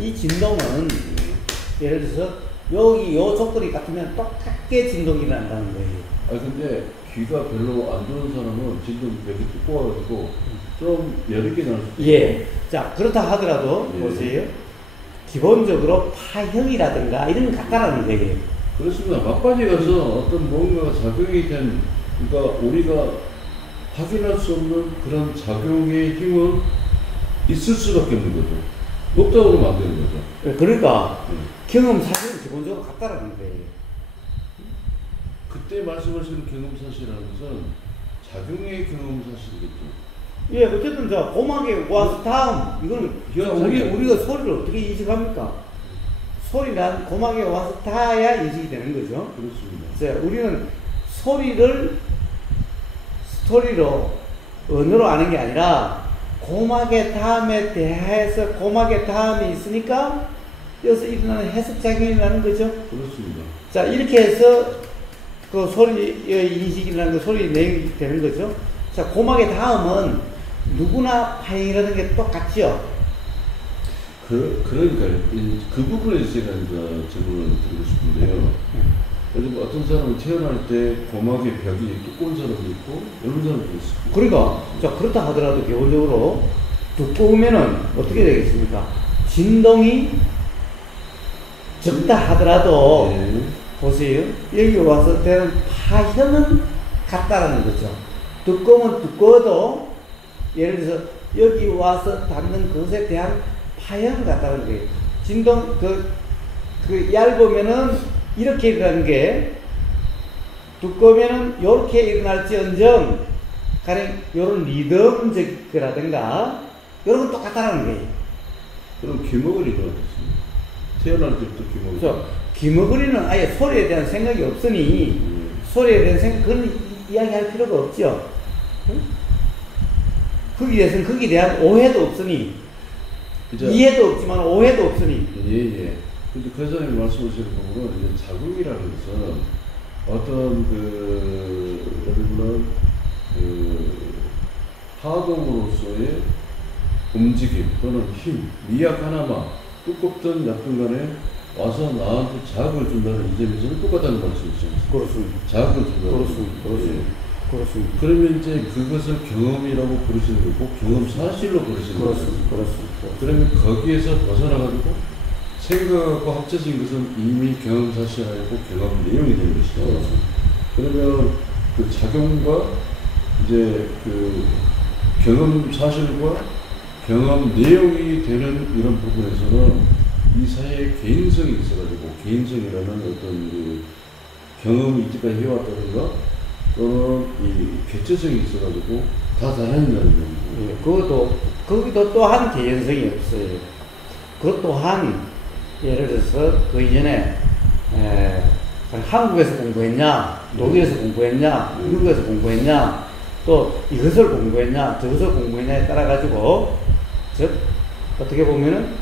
이 진동은 예를 들어서 여기 요 조건이 같으면 똑같게 진동이 난다는 거예요. 아 근데 귀가 별로 안 좋은 사람은 진동이 되게 두꺼워가지고 좀 여러 개 날 수도 있어요. 예. 자, 그렇다 하더라도 보세요. 기본적으로 파형이라든가 이런 건 같다라는 거예요. 그렇습니다. 막바지 가서 어떤 뭔가가 작용이 된, 그러니까 우리가 확인할 수 없는 그런 작용의 힘은 있을 수밖에 없는 거죠. 없다고 그러면 안 되는 거죠. 그러니까 경험 사실은 기본적으로 같다라는 거예요. 그때 말씀하시는 경험 사실이라는 것은 작용의 경험 사실이겠죠. 예, 어쨌든 자 고막에 와서 다음 이거는 우리가 소리를 어떻게 인식합니까? 소리란 고막에 와서 닿아야 인식이 되는 거죠. 그렇습니다. 자, 우리는 소리를 스토리로 언어로 아는 게 아니라 고막의 닿음에 대해서 고막의 닿음이 있으니까 여기서 일어나는 해석작용이 나는 거죠. 그렇습니다. 자, 이렇게 해서 그 소리의 인식이라는 그 소리의 내용이 되는 거죠. 자, 고막의 다음은 누구나 파행이라는 게 똑같죠. 그러니까요. 그 부분에 제가 질문을 드리고 싶은데요. 예를 들면 어떤 사람은 태어날 때 고막의 벽이 두꺼운 사람도 있고 이런 사람도 있습니다. 그러니까 자, 그렇다 하더라도 기본적으로 두꺼우면은 어떻게 되겠습니까? 진동이 적다 하더라도 네. 보세요. 여기 와서 되는 파형은 같다라는 거죠. 두꺼우면 두꺼워도 예를 들어서 여기 와서 닿는 것에 대한 파형은 같다는 거예요. 진동 그 얇으면은 이렇게 일어나는 게 두꺼우면은 이렇게 일어날지언정 가령 요런 리듬적 거라든가 이런 건 똑같다는 거예요. 그럼 귀머거리가 어떻습니까? 태어날 때부터 귀머거리. 그렇죠. 귀머거리는 아예 소리에 대한 생각이 없으니 소리에 대한 생각 그건 이야기할 필요가 없죠. 응? 거기에 대한 오해도 없으니 이해도 없지만 오해도 없으니. 예예. 근데 그 사람이 말씀하시는 부분은 이제 자궁이라는 것은 어떤 예를 들면 파동으로서의 움직임 또는 힘, 미약 하나만 두껍든 얇든 간에 와서 나한테 자극을 준다는 이 점에서는 똑같다는 말씀이시죠. 그렇습니다. 자극을 준다는 그렇습니다. 그렇습니다. 그러면 이제 그것을 경험이라고 부르시는 거고 경험 사실로 부르시는 거죠. 그렇습니다. 그러면 거기에서 벗어나가지고 생각과 합쳐진 것은 이미 경험 사실하고 경험 내용이 되는 것이죠. 그러면 그 작용과 이제 그 경험 사실과 경험 내용이 되는 이런 부분에서는 이 사회에 개인성이 있어가지고 개인성이라는 어떤 그 경험이 이때까지 해왔다든가 또는 이 개체성이 있어가지고 다 달라진다는 겁니다. 거기도 또한 개연성이 없어요. 그것 또한 예를 들어서 그 이전에 한국에서 공부했냐, 독일에서 공부했냐, 미국에서 공부했냐, 또 이것을 공부했냐, 저것을 공부했냐에 따라 가지고 즉 어떻게 보면은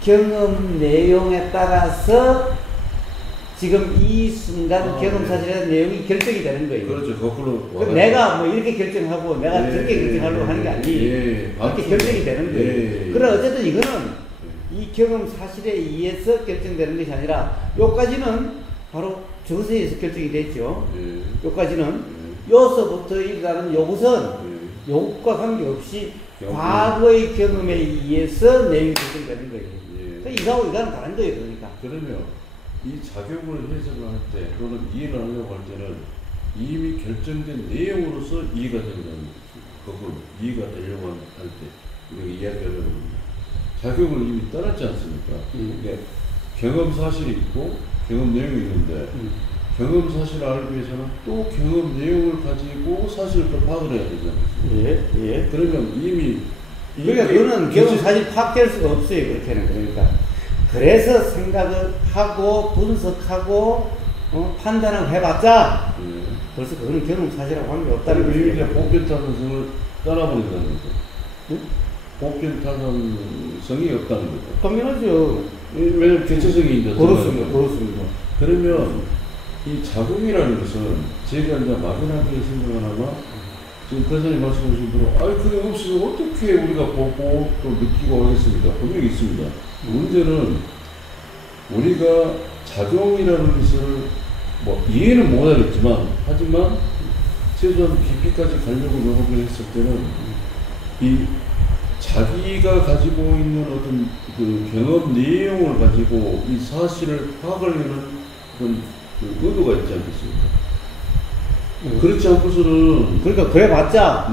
경험 내용에 따라서 지금 이 순간 경험 사실의 내용이 결정이 되는 거예요. 그렇죠. 거꾸로. 내가 뭐 이렇게 결정하고 내가 저렇게 결정하려고 하는 게 아니에요. 그렇게 결정이 되는 거예요. 그러나 어쨌든 이거는 이 경험 사실에 의해서 결정되는 것이 아니라 요까지는 바로 저것에 의해서 결정이 됐죠. 요까지는 요서부터 일어나는 요것은 요것과 관계없이 과거의 경험에 의해서 내용이 결정되는 거예요. 이거하고 이거는 다른 거예요. 그러니까. 그러면 이 작용을 해석을 할 때 또는 이해를 하려고 할 때는 이미 결정된 내용으로서 이해가 된다는 거죠. 그걸 이해가 되려고 할 때 우리가 이야기하려고 합니다. 작용을 이미 떠났지 않습니까? 네. 경험 사실이 있고 경험 내용이 있는데 경험 사실을 알기 위해서는 또 경험 내용을 가지고 사실을 또 파악을 해야 되지 않습니까? 예. 그러면 이미 그러니까 그거는 경험 사실 파악될 수가 없어요. 그렇게는. 그러니까 그래서 생각을 하고 분석하고 판단을 해봤자 벌써 그거는 경험 사실하고 관계없다는 거죠. 이제 보편타산성을 떠나버린다는 거죠. 보편타산성이 없다는 거죠. 당연하죠. 왜냐면 개체성이 있다. 그렇습니다. 그러면 이 자궁이라는 것은 제가 이제 막연하게 생각하나마 지금 대선이 말씀하신 대로 그게 없으면 어떻게 우리가 보고 또 느끼고 하겠습니까? 분명히 있습니다. 문제는 우리가 작용이라는 것을 뭐 이해는 못하겠지만 하지만 최소한 깊이까지 가려고 노력을 했을 때는 이 자기가 가지고 있는 어떤 그 경험 내용을 가지고 이 사실을 파악하려는 그런 그 의도가 있지 않겠습니까? 그렇지 않고서는 그러니까 그래봤자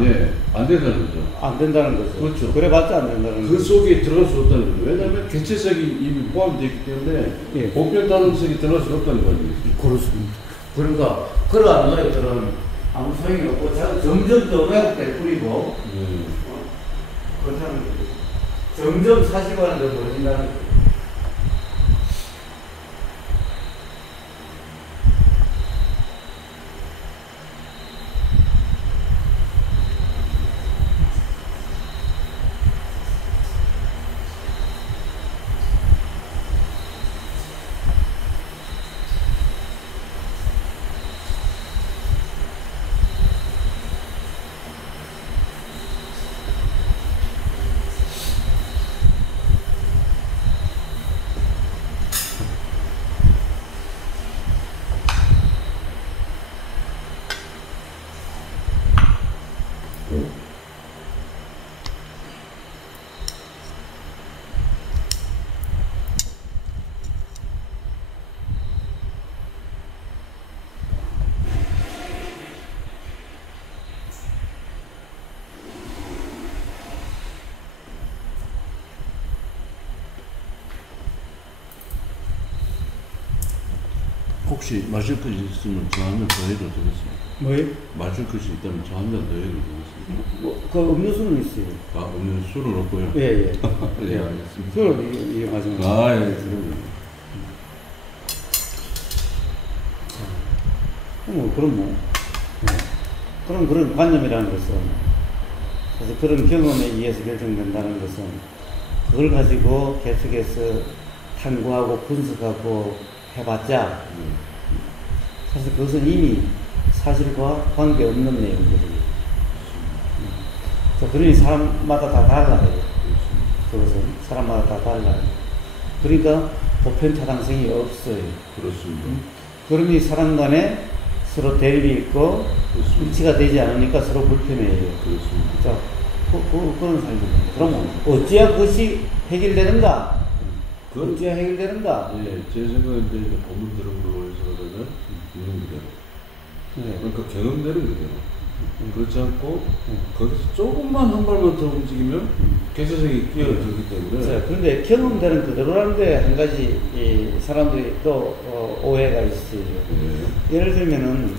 안 된다는 거죠. 안 된다는 거죠. 그렇죠. 그래봤자 안 된다는 그 거죠. 속에 들어갈 수 없다는 거죠. 왜냐하면 개체성이 이미 포함되어 있기 때문에 보편타산성이 들어갈 수 없다는 거 아니겠습니까? 그렇습니다. 그러니까 그러한 노래들은 아무 소용이 없고 점점 더 왜곡될 뿐이고 그렇다는 거죠. 점점 사실과는 더 멀어진다는 거죠. 혹시 마실 것이 있으면 저 한 잔 더 해도 되겠습니까? 뭐예요? 마실 것이 있다면 저 한 잔 더 해도 되겠습니까? 그 음료수는 있어요. 아, 오늘 술은 없고요. 예, 예. 네, 알겠습니다. 술은 이게 마지막. 아, 예, 그럼요. 그럼 뭐. 예. 그럼 그런 관념이라는 것은, 그래서 그런 경험에 의해서 결정된다는 것은, 그걸 가지고 계속해서 탐구하고 분석하고 해봤자, 사실 그것은 이미 사실과 관계없는 내용들이에요. 그러니 사람마다 다 달라요. 그것은 사람마다 다 달라요. 그러니까 보편타당성이 없어요. 그렇습니다. 그러니 사람 간에 서로 대립이 있고 그렇습니다. 일치가 되지 않으니까 서로 불편해요. 그렇습니다. 자, 그런 삶입니다. 그러면 어찌야 그것이 해결되는가? 어찌야 해결되는가? 예, 제 생각은 이제 본문 들은 걸로 해서는 있는 그대로. 네. 그러니까 경험되는 그대로. 그렇지 않고 거기서 조금만 한 발만 더 움직이면 개체성이 끼어들기 때문에. 자, 그런데 경험되는 그대로라는데 한 가지 이 사람들이 또 오해가 있어요. 예. 예를 들면은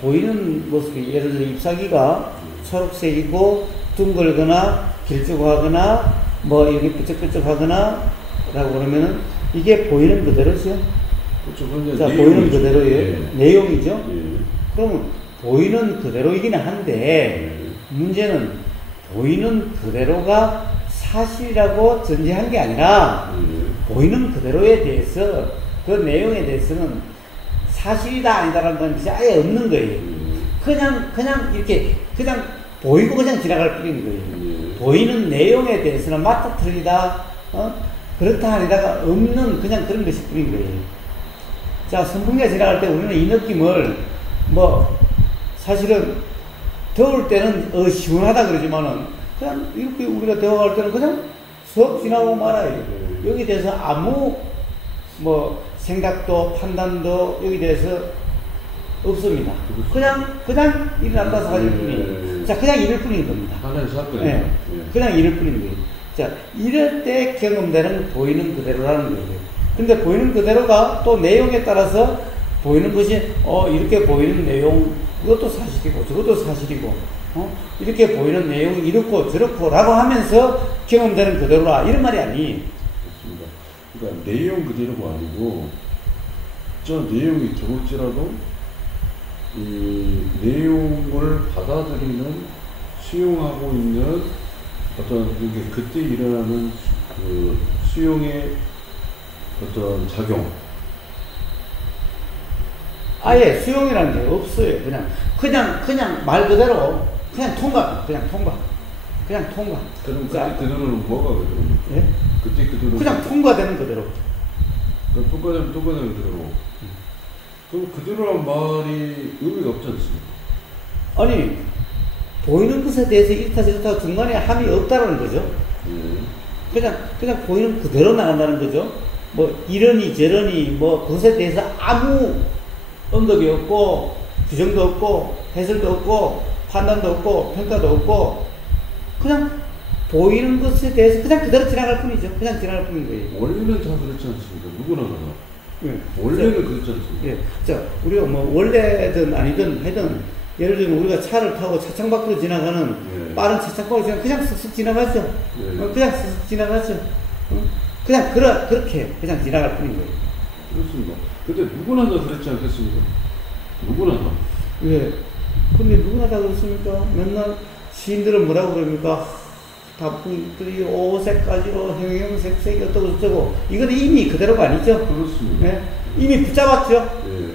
보이는 모습이 예를 들어 ip사귀가 초록색이고 둥글거나 길쭉하거나 뭐 이렇게 뾰족뾰족하거나 라고 그러면은 이게 보이는 그대로죠. 그렇죠. 자, 보이는 그대로의 예. 내용이죠. 예. 그러면 보이는 그대로이긴 한데 예. 문제는 보이는 그대로가 사실이라고 전제한 게 아니라 예. 보이는 그대로에 대해서 그 내용에 대해서는 사실이다 아니다라는 건 이제 아예 없는 거예요. 예. 그냥 이렇게 그냥 보이고 그냥 지나갈 뿐인 거예요. 예. 보이는 내용에 대해서는 맞다 틀리다 그렇다 아니다가 없는 그냥 그런 것이 뿐인 거예요. 자, 선풍기가 지나갈 때 우리는 이 느낌을 뭐 사실은 더울 때는 시원하다 그러지만은 그냥 이렇게 우리가 대화할 때는 그냥 썩 지나고 말아요. 여기 대해서 아무 뭐 생각도 판단도 여기 대해서 없습니다. 그냥 일어났다 사라질 뿐이에요. 자, 그냥 이럴 뿐인 겁니다. 하나의 사건이에요. 네. 그냥 이럴 뿐인 거예요. 자, 이럴 때 경험되는 보이는 그대로라는 거예요. 근데 보이는 그대로가 또 내용에 따라서 보이는 것이 이렇게 보이는 내용 이것도 사실이고 저것도 사실이고 이렇게 보이는 내용이 이렇고 저렇고 라고 하면서 경험되는 그대로라 이런 말이 아니에요. 그렇습니다. 그러니까 내용 그대로가 아니고 저 내용이 들어올지라도 이 내용을 받아들이는 수용하고 있는 어떤 이게 그때 일어나는 그 수용의 어떤 작용. 아예 수용이라는 게 없어요. 그냥 말 그대로 그냥 통과. 그럼 자, 그때 그대로는 뭐가 그대로입니까? 예? 그때 그대로 그냥 통과되는 그대로. 그럼 통과되면 그대로. 그럼 그대로란 말이 의미가 없지 않습니까? 아니 보이는 것에 대해서 이렇다 저렇다 중간에 함이 없다라는 거죠. 예. 그냥 보이는 그대로 나간다는 거죠. 뭐 이러니 저러니 뭐 그것에 대해서 아무 언급이 없고 규정도 없고 해설도 없고 판단도 없고 평가도 없고 그냥 보이는 것에 대해서 그냥 그대로 지나갈 뿐이죠. 그냥 지나갈 뿐인 거예요. 원래는 다 그렇지 않습니까? 누구나 다. 예. 원래는 그렇지 않습니까? 예. 자, 우리가 뭐 원래든 아니든 하여든 예를 들면 우리가 차를 타고 차창 밖으로 지나가는 예. 빠른 차창 밖으로 그냥 쓱쓱 지나가죠. 예. 그냥 쓱쓱 지나가죠. 그냥 그렇게 그냥 지나갈 뿐인 거예요. 그렇습니다. 근데 누구나 다 그렇지 않겠습니까? 누구나 다. 예. 근데 누구나 다 그렇습니까? 맨날 시인들은 뭐라고 그럽니까? 단풍들이 오색까지로 형형색색이 어쩌고 저쩌고 이건 이미 그대로가 아니죠? 그렇습니다. 예? 이미 붙잡았죠? 예.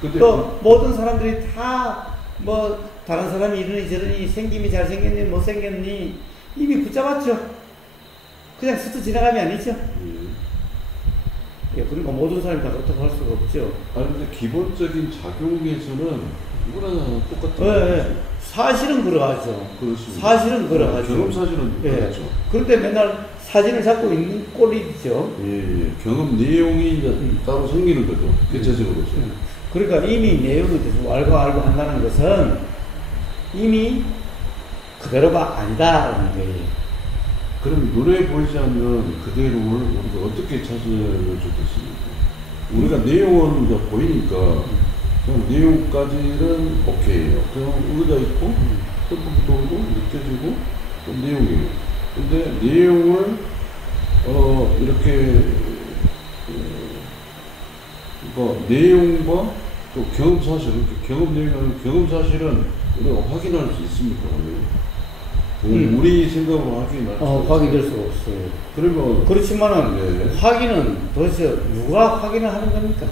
근데 또 모든 사람들이 다 뭐 다른 사람이 이러니 저러니 생김이 잘생겼니 못생겼니 이미 붙잡았죠? 그냥 스쳐 지나감이 아니죠? 예. 예, 그러니까 모든 사람이 다 그렇다고 할 수가 없죠. 아니 근데 기본적인 작용에서는 누구나 똑같은 예. 사실은 그러하죠. 그렇습니다. 사실은 그러하죠. 경험 사실은 예. 그렇죠. 그런데 맨날 사진을 잡고 있는 꼴이죠. 예. 경험 내용이 이제 따로 생기는 거죠. 개체적으로서. 그러니까 이미 내용에 대해서 알고 한다는 것은 이미 그대로가 아니다라는 거예요. 그럼 눈에 보이지 않는 그대로를 우리가 어떻게 찾으면 좋겠습니까? 우리가 내용은 이제 보이니까 그냥 내용까지는 오케이예요. 그냥 의자 있고 선풍기 돌고 느껴지고 또 내용이에요. 근데 내용을 이렇게 내용과 또 경험 사실, 경험 내용은 경험 사실은 우리가 확인할 수 있습니까? 우리 생각으로 확인될 수가 없어요. 그러면 그렇지만은 네. 확인은 도대체 누가 확인을 하는 겁니까?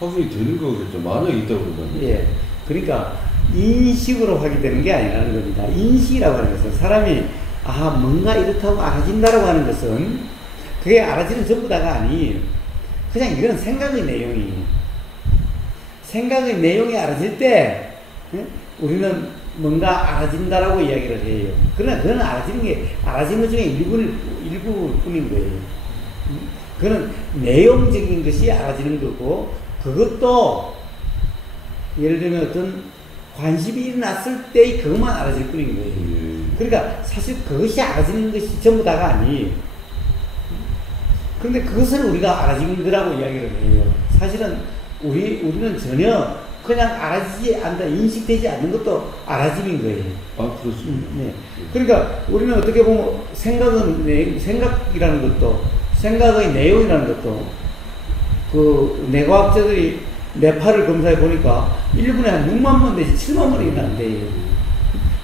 확인이 되는 거겠죠. 만약에 있다고 그러면. 예. 그러니까 인식으로 확인되는 게 아니라는 겁니다. 인식이라고 하는 것은 사람이 뭔가 이렇다고 알아진다라고 하는 것은 그게 알아지는 전부 다가 아니 그냥 이건 생각의 내용이 알아질 때 우리는 뭔가 알아진다라고 이야기를 해요. 그러나 그건 알아지는 것 중에 일부뿐인 거예요. 그건 내용적인 것이 알아지는 거고, 그것도 예를 들면 어떤 관심이 일어났을 때 그것만 알아질 뿐인 거예요. 그러니까 사실 그것이 알아지는 것이 전부 다가 아니. 그런데 그것을 우리가 알아지는 거라고 이야기를 해요. 사실은 우리는 전혀 그냥 알아지지 않다, 인식되지 않는 것도 알아짐인 거예요. 그렇습니다. 네. 그러니까 우리는 어떻게 보면 생각이라는 것도, 생각의 내용이라는 것도, 그 뇌과학자들이 뇌파를 검사해 보니까 1분에 한 6만 번 내지 7만 번이 있는데,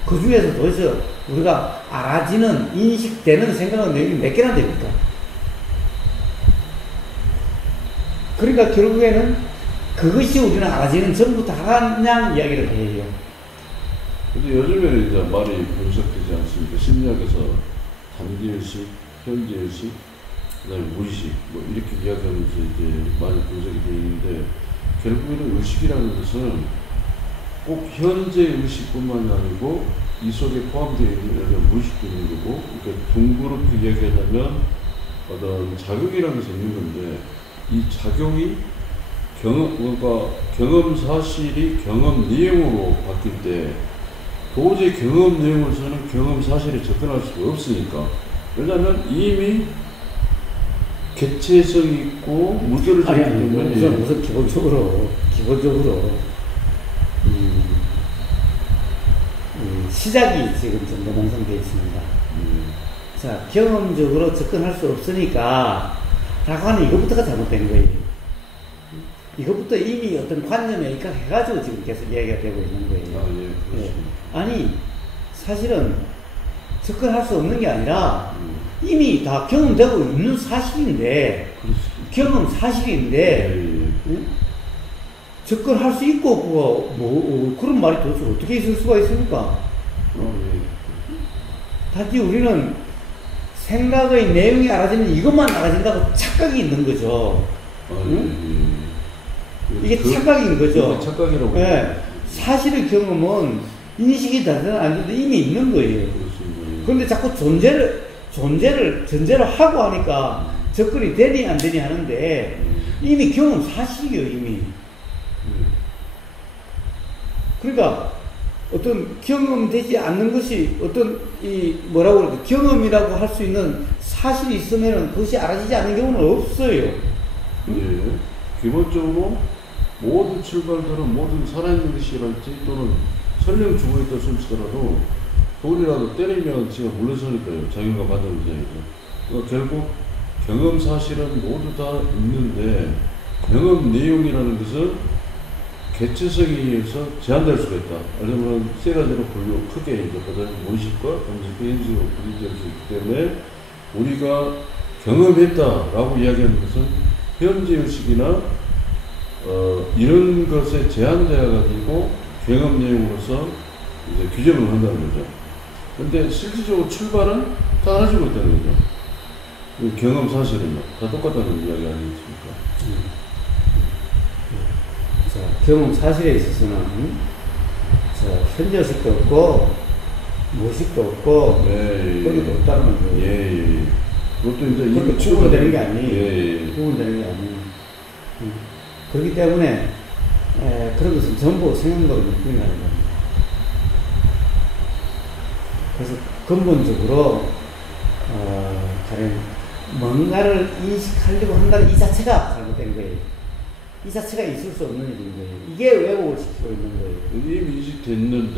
그 중에서 도대체 우리가 알아지는, 인식되는 생각의 내용이 몇 개나 됩니까? 그러니까 결국에는 그것이 우리는 알아지는 전부 다라는 이야기를 해요. 근데 요즘에는 이제 말이 분석되지 않습니까? 심리학에서 단기의식, 현재의식, 그 다음에 무의식, 이렇게 이야기하면서 이제 많이 분석이 되어 있는데, 결국에는 의식이라는 것은 꼭 현재 의식뿐만이 아니고, 이 속에 포함되어 있는 무의식도 있는 거고, 그러니까 둥그렇게 이야기하자면 어떤 작용이라는 것이 있는 건데, 이 작용이 경험 사실이 경험 내용으로 바뀔 때 도저히 경험 내용으로서는 경험 사실에 접근할 수가 없으니까. 왜냐하면 이미 개체성이 있고 무드러져 있기 때문에. 우선 기본적으로 시작이 지금 좀 노동성되어 있습니다. 자, 경험적으로 접근할 수 없으니까 라고 하는 이것부터가 잘못된 거예요. 이것부터 이미 어떤 관념에 입각해가지고 지금 계속 이야기가 되고 있는 거예요. 예. 아니, 사실은 접근할 수 없는 게 아니라 이미 다 경험되고 있는 사실인데, 경험 사실인데, 접근할 수 있고 없고, 그런 말이 도대체 어떻게 있을 수가 있습니까? 단지 우리는 생각의 내용이 알아지는 이것만 알아진다고 착각이 있는 거죠. 이게 착각인 거죠. 착각이라고. 네. 사실의 경험은 인식이 되든 안 되든 이미 있는 거예요. 그런데 자꾸 전제를 하고 하니까 접근이 되니 안 되니 하는데 이미 경험 사실이에요, 이미. 그러니까 어떤 경험되지 않는 것이 어떤 뭐라고 그럴까, 경험이라고 할 수 있는 사실이 있으면 그것이 알아지지 않는 경우는 없어요. 기본적으로 모든 출발들은 모든 살아있는 것이랄지 또는 설령 죽어있다 손치더라도 돌이라도 때리면 지가 물러서니까요. 자기가 받은 자이고. 그러니까 결국 경험 사실은 모두 다 있는데 경험 내용이라는 것은 개체성에 의해서 제한될 수가 있다. 아니면 세 가지로 크게 이제 무의식과 감식과 현실로 분리될 수 있기 때문에 우리가 경험했다라고 이야기하는 것은 현재의식이나 이런 것에 제한되어가지고 경험 내용으로서 이제 규정을 한다는 거죠. 근데 실질적으로 출발은 다 가지고 있다는 거죠. 경험 사실은 다 똑같다는 이야기 아니겠습니까? 자, 경험 사실에 있어서는 현저식도 없고 무식도 없고 거기도 없다는 거예요. 예. 그것도 이제 그것도 구분되는 게 아니에요. 예. 구분되는 게 아니에요. 그렇기 때문에 그런 것은 전부 생각으로 느낀다는 겁니다. 그래서 근본적으로 가령 뭔가를 인식하려고 한다는 이 자체가 잘못된 거예요. 이 자체가 있을 수 없는 일인 거예요. 이게 왜곡을 시키고 있는 거예요. 이미 인식됐는데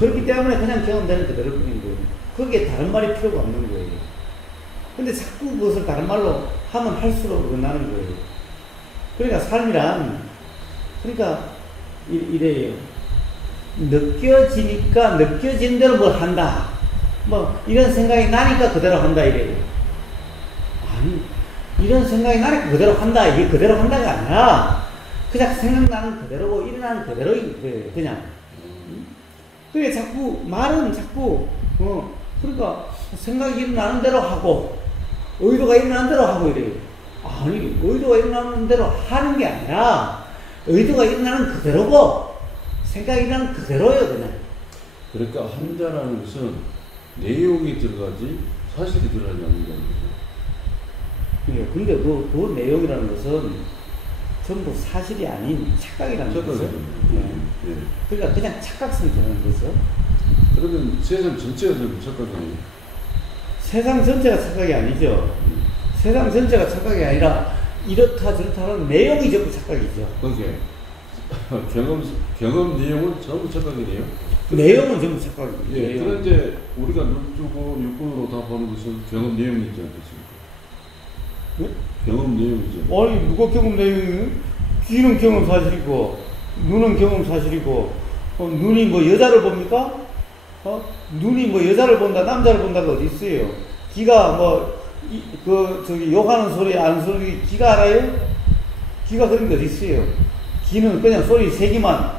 그렇기 때문에 그냥 경험되는 그대로 뿐인 거예요. 거기에 다른 말이 필요가 없는 거예요. 근데 자꾸 그것을 다른 말로 하면 할수록 어긋나는 거예요. 그러니까 삶이란 이래요. 느껴지니까 느껴진 대로 뭘 한다. 뭐 이런 생각이 나니까 그대로 한다 이래요. 아니, 이런 생각이 나니까 그대로 한다. 이게 그대로 한다가 아니라 그냥 생각나는 그대로고 일어나는 그대로인 거예요. 그냥. 그게 자꾸 말은 자꾸 그러니까 생각이 일어나는 대로 하고 의도가 일어나는 대로 하고 이래요. 아니, 의도가 일어나는 대로 하는 게 아니라 의도가 일어나는 그대로고 생각이 일어나는 그대로예요. 그냥. 그러니까 한다라는 것은 내용이 들어가지 사실이 들어가지 않는다는 거죠. 예, 근데 그 내용이라는 것은 전부 사실이 아닌 착각이라는 거죠. 예. 그러니까 그냥 착각성이라는 거죠. 그러면 세상 전체가 전부 착각이에요? 세상 전체가 착각이 아니죠. 세상 전체가 착각이 아니라 이렇다 저렇다는 내용이 전부 착각이죠. 그게 경험 내용은 전부 착각이네요. 내용은 전부 착각이에요. 예, 그런데 우리가 눈 뜨고 육군으로 다 보는 것은 경험 내용이 있지 않겠습니까? 네? 경험 내용이죠. 아니, 누가 경험 내용이에요? 귀는 경험 사실이고, 눈은 경험 사실이고, 눈이 뭐 여자를 봅니까? 눈이 뭐 여자를 본다, 남자를 본다가 어디 있어요? 귀가 뭐, 욕하는 소리, 아는 소리, 귀가 알아요? 귀가 그런 게 어디 있어요? 귀는 그냥 소리 세기만,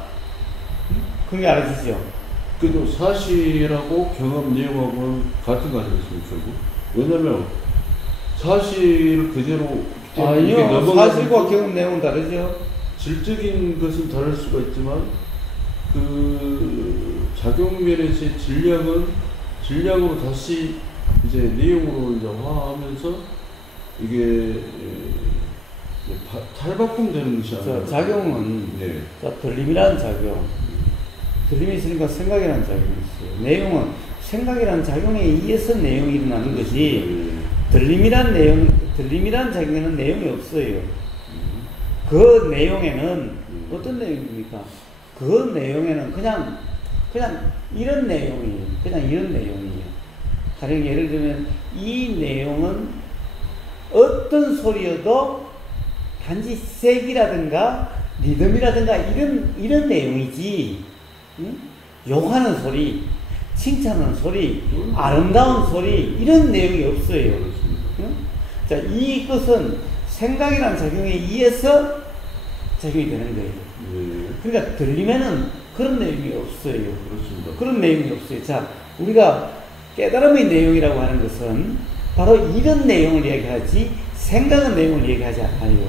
그게 알아주죠. 그래도 사실하고 경험 내용하고는 같은 거 아니겠습니까, 결국? 왜냐면, 사실을 그대로 아니요, 사실과 경험 내용은 다르죠. 질적인 것은 다를 수가 있지만 그 작용면에서의 질량으로 다시 이제 내용으로 이제 화하면서 이게 탈바꿈되는 것이 아니라 작용은 들림이라는 작용, 들림이 있으니까 생각이라는 작용이 있어요. 내용은 생각이라는 작용에 의해서 내용이 일어나는 것이 들림이란 작용에는 내용이 없어요. 그 내용에는 어떤 내용입니까? 그 내용에는 그냥 이런 내용이에요. 그냥 이런 내용이에요. 가령 예를 들면 이 내용은 어떤 소리여도 단지 색이라든가 리듬이라든가 이런 내용이지, 응? 욕하는 소리, 칭찬하는 소리, 아름다운 소리 이런 내용이 없어요. 응? 자, 이것은 생각이라는 작용에 의해서 작용이 되는 거예요. 그러니까 들리면은 그런 내용이 없어요. 그렇습니다. 그런 내용이 없어요. 자, 우리가 깨달음의 내용이라고 하는 것은 바로 이런 내용을 얘기하지 생각의 내용을 얘기하지 않아요.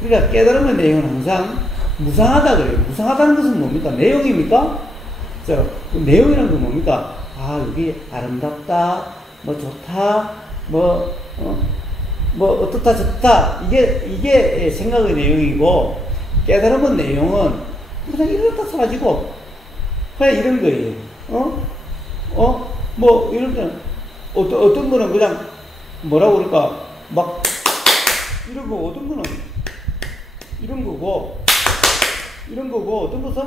그러니까 깨달음의 내용은 항상 무상하다 그래요. 무상하다는 것은 뭡니까? 내용입니까? 자, 그 내용이라는 건 뭡니까? 아, 여기 아름답다, 뭐 좋다, 뭐 어떻다 저렇다, 이게 생각의 내용이고, 깨달음의 내용은 그냥 이렇다 사라지고 그냥 이런 거예요. 뭐 이런 거는 어떤 거는 그냥 뭐라고 그럴까, 막 이런 거, 어떤 거는 이런 거고 어떤 것은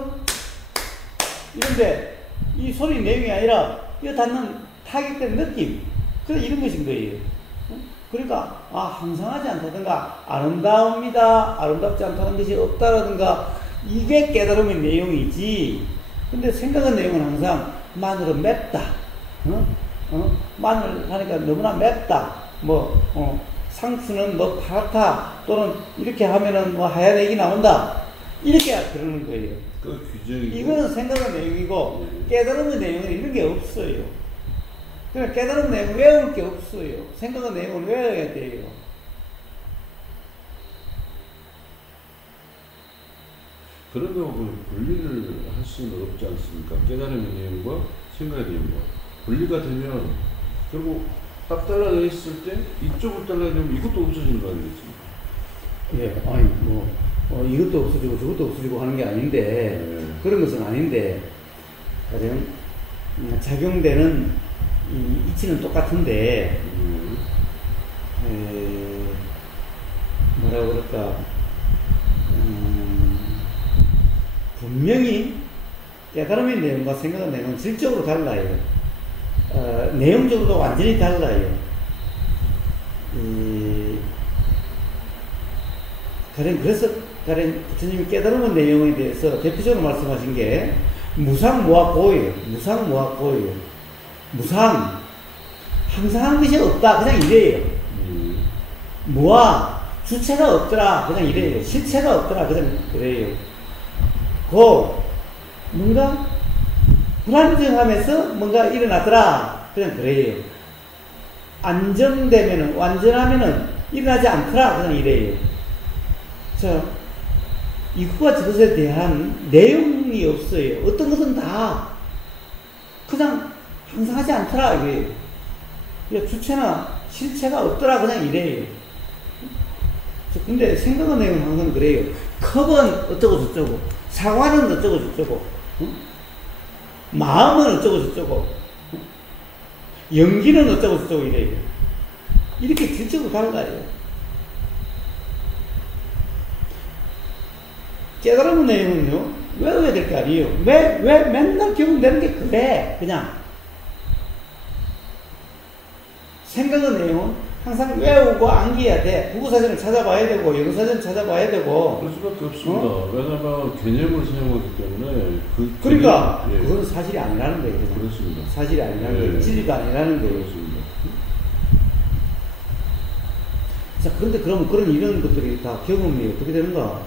이런데 이 소리 내용이 아니라 이거 닿는 타격된 느낌, 그래서 이런 것인 거예요. 그러니까 항상하지 않다든가 아름다웁니다, 아름답지 않다는 것이 없다라든가 이게 깨달음의 내용이지. 근데 생각의 내용은 항상 마늘은 맵다, 마늘 하니까 너무나 맵다, 상추는 뭐 파랗다, 또는 이렇게 하면은 뭐 하얀 액이 나온다, 이렇게 그러는 거예요. 그 규정이고, 이거는 생각의 내용이고 깨달음의 내용은 이런 게 없어요. 그러니까 깨달은 내용은 외울 게 없어요. 생각의 내용은 외워야 돼요. 그런 거 분리를 할 수는 없지 않습니까? 깨달음의 내용과 생각의 내용과 분리가 되면 결국 딱 잘라져 있을 때 이쪽을 잘라내면 이것도 없어지는 거 아니겠습니까? 예, 아니 이것도 없어지고 저것도 없어지고 하는 게 아닌데 그런 것은 아닌데 가령 작용되는 이 이치는 똑같은데 뭐라 그럴까 분명히 깨달음의 내용과 생각의 내용은 질적으로 달라요. 내용적으로도 완전히 달라요. 그래서 부처님이 깨달음의 내용에 대해서 대표적으로 말씀하신 게 무상무학고예요. 무상무학고예요. 무상 항상한 것이 없다 그냥 이래요. 무아 주체가 없더라 그냥 이래요. 실체가 없더라 그냥 그래요. 뭔가 불안정하면서 뭔가 일어나더라 그냥 그래요. 안정되면은 완전하면은 일어나지 않더라 그냥 이래요. 자, 이것과 저것에 대한 내용이 없어요. 어떤 것은 다 그냥 항상하지 않더라 이게 주체나 실체가 없더라 그냥 이래요. 근데 생각의 내용은 항상 그래요. 컵은 어쩌고 저쩌고 사과는 어쩌고 저쩌고 마음은 어쩌고 저쩌고 연기는 어쩌고 저쩌고 이래요. 이렇게 질적으로 달라요. 깨달음의 내용은요 외워야 될 게 아니에요. 왜 맨날 경험되는 게 그래 그냥. 생각의 내용은 항상 외우고 암기해야 돼. 국어사전을 찾아봐야 되고 영어사전 찾아봐야 되고. 그럴 수밖에 없습니다. 왜냐하면 개념을 사용하기 때문에 그러니까 그건 사실이 아니라는 거예요. 그냥. 그렇습니다. 사실이 아니라는 거예요. 진리가 아니라는 거예요. 그렇습니다. 자, 그런데 그럼 이런 것들이 다 경험이 어떻게 되는가?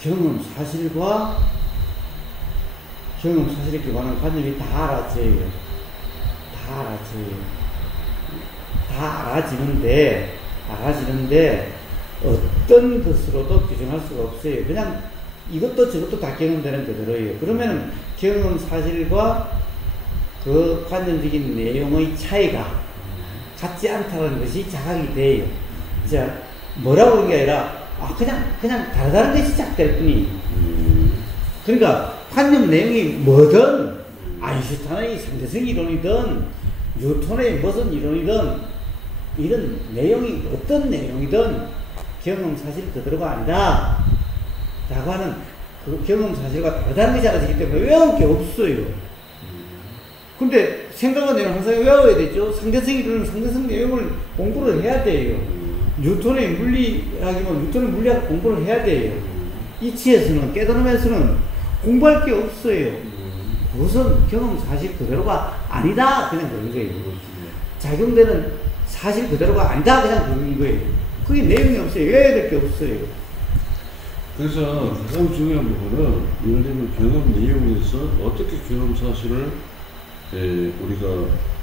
경험 사실과 경험 사실에 관한 관념이 다 알아져요. 다 알아지는데 어떤 것으로도 규정할 수가 없어요. 그냥 이것도 저것도 다 경험되는 그대로예요. 그러면 경험 사실과 그 관념적인 내용의 차이가 같지 않다는 것이 자각이 돼요. 자, 뭐라고 하는 게 아니라 그냥 다른 것이 시작될 뿐이. 그러니까 관념 내용이 뭐든 아인슈타인의 상대성 이론이든 뉴턴의 무슨 이론이든 이런 내용이 어떤 내용이든 경험 사실 그대로가 아니다 라고 하는 그 경험 사실과 다르다는 것이 알아지기 때문에 외울 게 없어요. 근데 생각은 내용 항상 외워야 되죠. 상대성 이론은 상대성 내용을 공부를 해야 돼요. 뉴턴의 물리학이면 뉴턴의 물리학 공부를 해야 돼요. 이치에서는 깨달음에서는 공부할 게 없어요. 그것은 경험 사실 그대로가 아니다 그냥 그런 거예요. 작용되는 사실 그대로가 아니다 그냥 그런 거예요. 그게 내용이 없어요. 외워야 될 게 없어요. 그래서 가장 중요한 부분은 예를 들면 경험 내용에서 어떻게 경험 사실을 우리가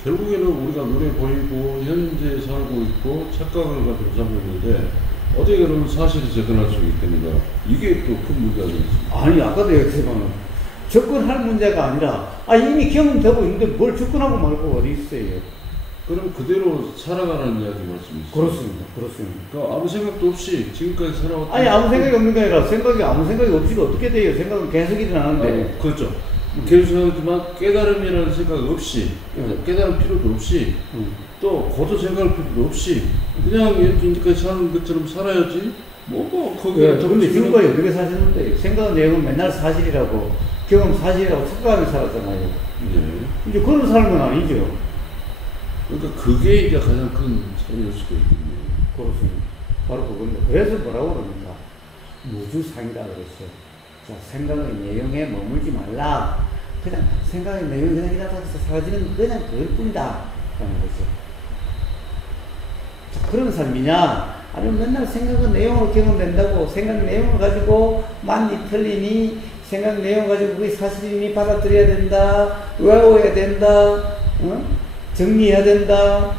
결국에는 우리가 눈에 보이고 현재 살고 있고 착각을 가지고 살고 있는데 어떻게 그러면 사실이 접근할 수 있기 때문에 이게 또 큰 문제가 되겠습니다. 아니 아까도 얘기했지만 접근할 문제가 아니라 이미 경험되고 있는데 뭘 접근하고 말고 어디 있어요. 그럼 그대로 살아가는 이야기 말씀이시죠? 그렇습니다. 그러니까 아무 생각도 없이 지금까지 살아왔던 아무 생각이 없는 게 아니라 아무 생각이 없이가 어떻게 돼요? 생각은 계속 일어나는데. 그렇죠. 계속 생각하지만 깨달음이라는 생각 없이 깨달을 필요도 없이 또 고도 생각할 필요도 없이 그냥 이렇게 이제까지 사는 것처럼 살아야지 거기에 근데 지금까지 어떻게 사셨는데 생각은 내용은 맨날 사실이라고 경험 사실이라고 착각하며 살았잖아요. 이제 그런 삶은 아니죠. 그러니까 그게 이제 가장 큰 차이일 수도 있겠네요. 그렇습니다. 바로 그겁니다. 그래서 뭐라고 그럽니까? 무주상이라 그랬어요. 자, 생각의 내용에 머물지 말라. 그냥 생각의 내용이 그냥 일어나서 사라지는 그냥 그럴 뿐이다. 라는 거죠. 자, 그런 삶이냐? 아니면 맨날 생각의 내용으로 경험된다고 생각 내용을 가지고 맞니 틀리니 생각 내용 가지고 그게 사실이니 받아들여야 된다. 외워야 된다. 정리해야 된다.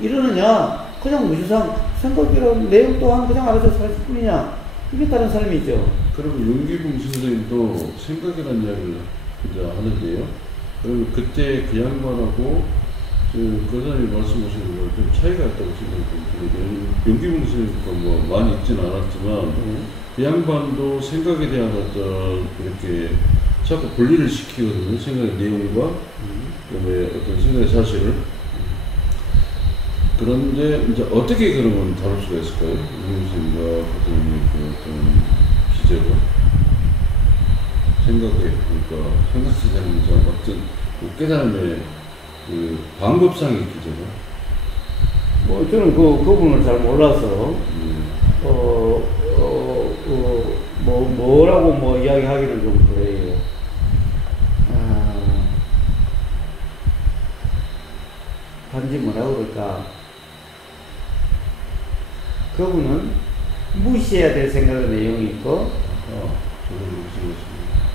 이러느냐? 그냥 무주상 생각이라는 내용 또한 그냥 알아서 살 뿐이냐? 이게 다른 삶이죠. 그러면 윤기붕 선생님도 생각이라는 이야기를 이제 하는데요. 그러면 그때 그 양반하고 그 사람이 말씀하시는 거 좀 차이가 있다고 생각이 듭니다. 윤기붕 선생님도 뭐 많이 있지는 않았지만 그 양반도 생각에 대한 어떤 이렇게 자꾸 분리를 시키거든요. 생각의 내용과 그다음에 어떤 생각의 사실을. 그런데 이제 어떻게 그러면 다룰 수가 있을까요? 윤기붕 선생님과 교수님의 그 어떤 기제가 생각에 그러니까 생각하면서 어떤 깨달음의 그 방법상의 기제가 뭐 저는 그 부분을 잘 몰라서 뭐라고 뭐 이야기하기는 좀 그래요. 단지 뭐라고 그럴까? 그분은 무시해야 될 생각의 내용이 있고,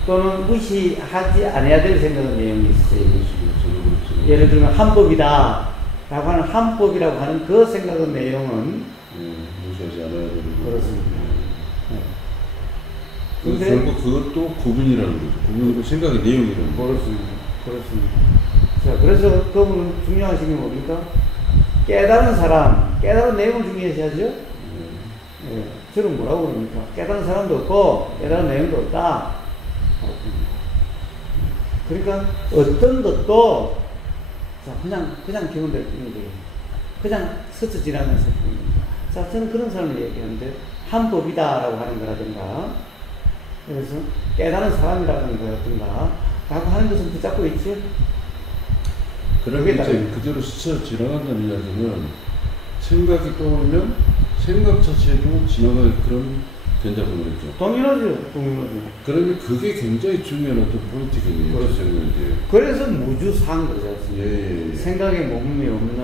또는 무시하지 않아야 될 생각의 내용이 있어요. 예를 들면 한법이다 라고 하는 한법이라고 하는 그 생각의 내용은 무시하지 않아야 되는 그렇습니다. 근데 결국 그것도 구분이라는 거죠. 구분이고 생각의 내용이라는 거죠. 그렇습니다. 자, 그래서 그분은 중요하신 게 뭡니까? 깨달은 사람, 깨달은 내용을 중요시하죠? 저는 뭐라고 그럽니까? 깨달은 사람도 없고, 깨달은 내용도 없다. 그러니까 어떤 것도 자, 그냥 경험될 뿐이지. 그냥 스쳐 지나면서 뿐입니다. 자, 저는 그런 사람을 얘기하는데, 한법이다라고 하는 거라든가, 그래서 깨달은 사람이라는 거라든가, 라고 하는 것은 붙잡고 있죠. 그렇게 그대로 스쳐 지나간다는 이야기는 생각이 떠오르면 생각 자체도 지나가는 그런 된다고 그랬죠. 당연하죠. 그러면 그게 굉장히 중요한 어떤 포인트겠네요. 그래서 무주상 그러지 않습니까? 예. 생각에 머금이 없는.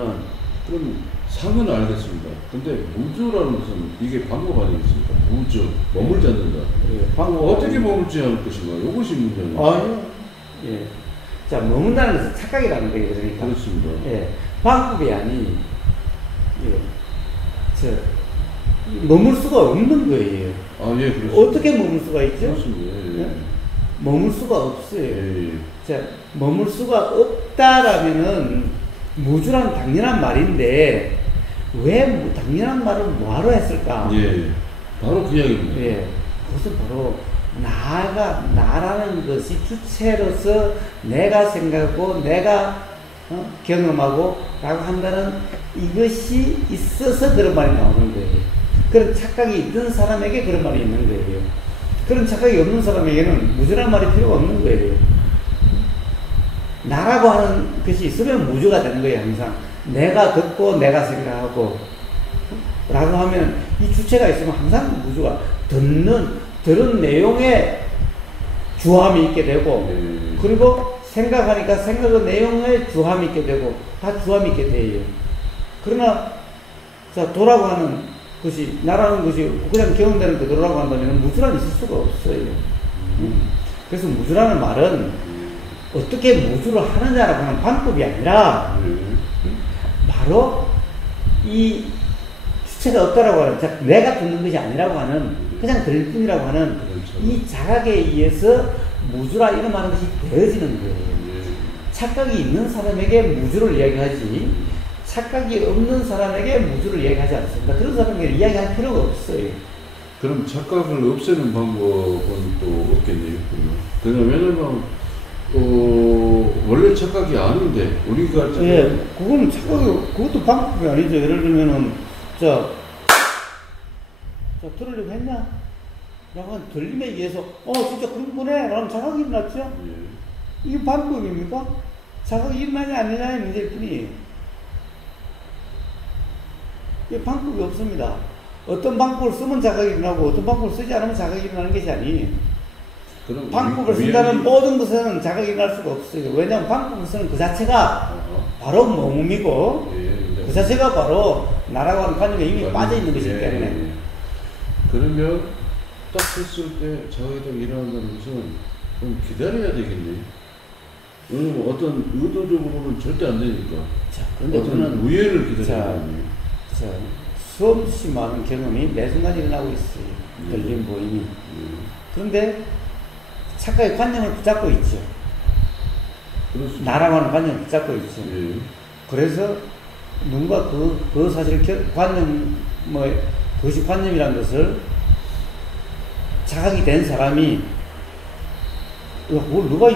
그럼 상은 알겠습니다. 근데 무주라는 것은 이게 방법 아니겠습니까? 무주, 머물지 않는다. 예. 방법 어떻게 머물지 않을 것인가? 이것이 문제입니다. 아니요. 예. 자, 머문다는 것은 착각이라는 거예요. 그러니까. 그렇습니다. 예. 방법이 아니, 머물 수가 없는 거예요. 아, 예, 그렇습니다. 어떻게 머물 수가 있죠? 그렇습니다. 예. 머물 수가 없어요. 예. 자, 머물 수가 없다라면은 무주란 당연한 말인데 왜 당연한 말을 뭐하러 했을까? 예, 바로 그 이야기입니다. 예, 그것은 바로 나라는 것이 주체로서 내가 생각하고 내가 경험하고 라고 한다는 이것이 있어서 그런 말이 나오는 거예요. 그런 착각이 있는 사람에게 그런 말이 있는 거예요. 그런 착각이 없는 사람에게는 무주란 말이 필요가 없는 거예요. 나라고 하는 것이 있으면 무주가 되는 거예요. 항상 내가 듣고 내가 생각하고 라고 하면 이 주체가 있으면 항상 무주가 들은 내용에 주함이 있게 되고 그리고 생각하니까 생각의 내용에 주함이 있게 되고 다 주함이 있게 돼요. 그러나 자, 도라고 하는 것이 나라는 것이 그냥 경험되는 그대로라고 한다면 무주란 있을 수가 없어요. 그래서 무주라는 말은 어떻게 무주를 하느냐라고 하는 방법이 아니라 바로 이 주체가 없다라고 하는 내가 듣는 것이 아니라고 하는 그냥 들을 뿐이라고 하는 이 자각에 의해서 무주라 이런 말하는 것이 되어지는 거예요. 착각이 있는 사람에게 무주를 이야기하지 착각이 없는 사람에게 무주를 이야기하지 않습니다. 그런 사람에게 이야기할 필요가 없어요. 그럼 착각을 없애는 방법은 또 없겠네요. 왜냐면 원래 착각이 아닌데 우리가 예, 그거는 착각이 그것도 방법이 아니죠. 예를 들면은 자 들으려고 했냐? 라고 한 들림에 의해서 진짜 그런 거네 라는 자각이 일어났죠. 예. 이게 방법입니까? 자각이 일어나냐 안 일어나냐 문제일 뿐이에요. 이게 방법이 없습니다. 어떤 방법을 쓰면 자각이 일어나고 어떤 방법을 쓰지 않으면 자각이 일어나는 것이 아니에요. 방법을 쓴다는 모든 것은 자각이 일어날 수가 없어요. 왜냐하면 방법을 쓰는 그 자체가 바로 몸이고 그 자체가 바로 나라고 하는 관념에 이미 빠져있는 것이기 때문에 그러면 딱 했을 때 자각이 딱 일어난다는 것은 좀 기다려야 되겠네. 왜냐면 어떤 의도적으로는 절대 안 되니까. 자, 그런데 어떤 우회를 기다려야 되겠네. 자, 수없이 많은 경험이 매 순간 일어나고 있어요. 들림, 보임이. 그런데 착각의 관념을 붙잡고 있죠. 그렇습니다. 나라고 하는 관념을 붙잡고 있죠. 예. 그래서 누군가 그 사실 관념, 그것이 관념이라는 것을 자각이 된 사람이 그걸 누가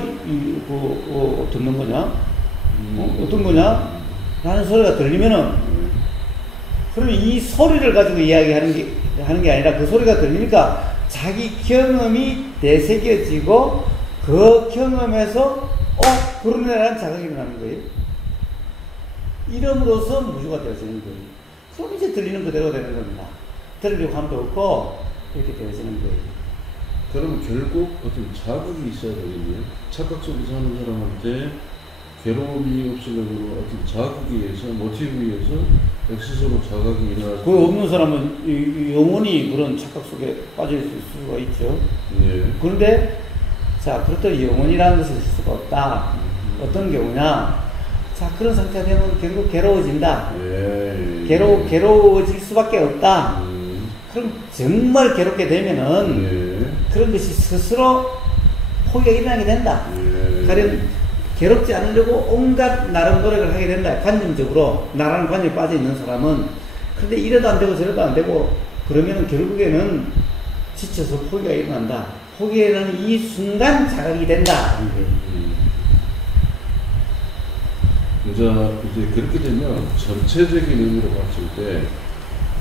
듣는 거냐? 어떤 거냐? 라는 소리가 들리면은 그러면 이 소리를 가지고 이야기하는 게 아니라 그 소리가 들리니까 자기 경험이 되새겨지고 그 경험에서 그러네라는 자각이 일어나는 거예요. 이름으로써 무주가 되어지는 거예요. 그럼 이제 들리는 그대로 되는 겁니다. 들으려고 함도 없고 이렇게 되어지는 거예요. 그러면 결국 어떤 자극이 있어야 되겠네요. 착각 속에 사는 사람한테 괴로움이 없으려고 어떤 자극에 의해서, 모티브에 의해서 스스로 자각이 일어나서. 그 없는 사람은 영원히 그런 착각 속에 빠져 있을 수가 있죠. 예. 그런데, 자, 그렇다고 영원이라는 것을 있을 수가 없다. 어떤 경우냐. 자, 그런 상태가 되면 결국 괴로워진다. 예. 괴로워질 수밖에 없다. 그럼 정말 괴롭게 되면은, 예. 그런 것이 스스로 포기가 일어나게 된다. 예. 가령 괴롭지 않으려고 온갖 나름 노력을 하게 된다. 관념적으로 나라는 관념에 빠져 있는 사람은. 그런데 이래도 안 되고 저래도 안 되고 그러면은 결국에는 지쳐서 포기가 일어난다. 포기가 일어나는 이 순간 자각이 된다. 이제 그렇게 되면 전체적인 의미로 봤을 때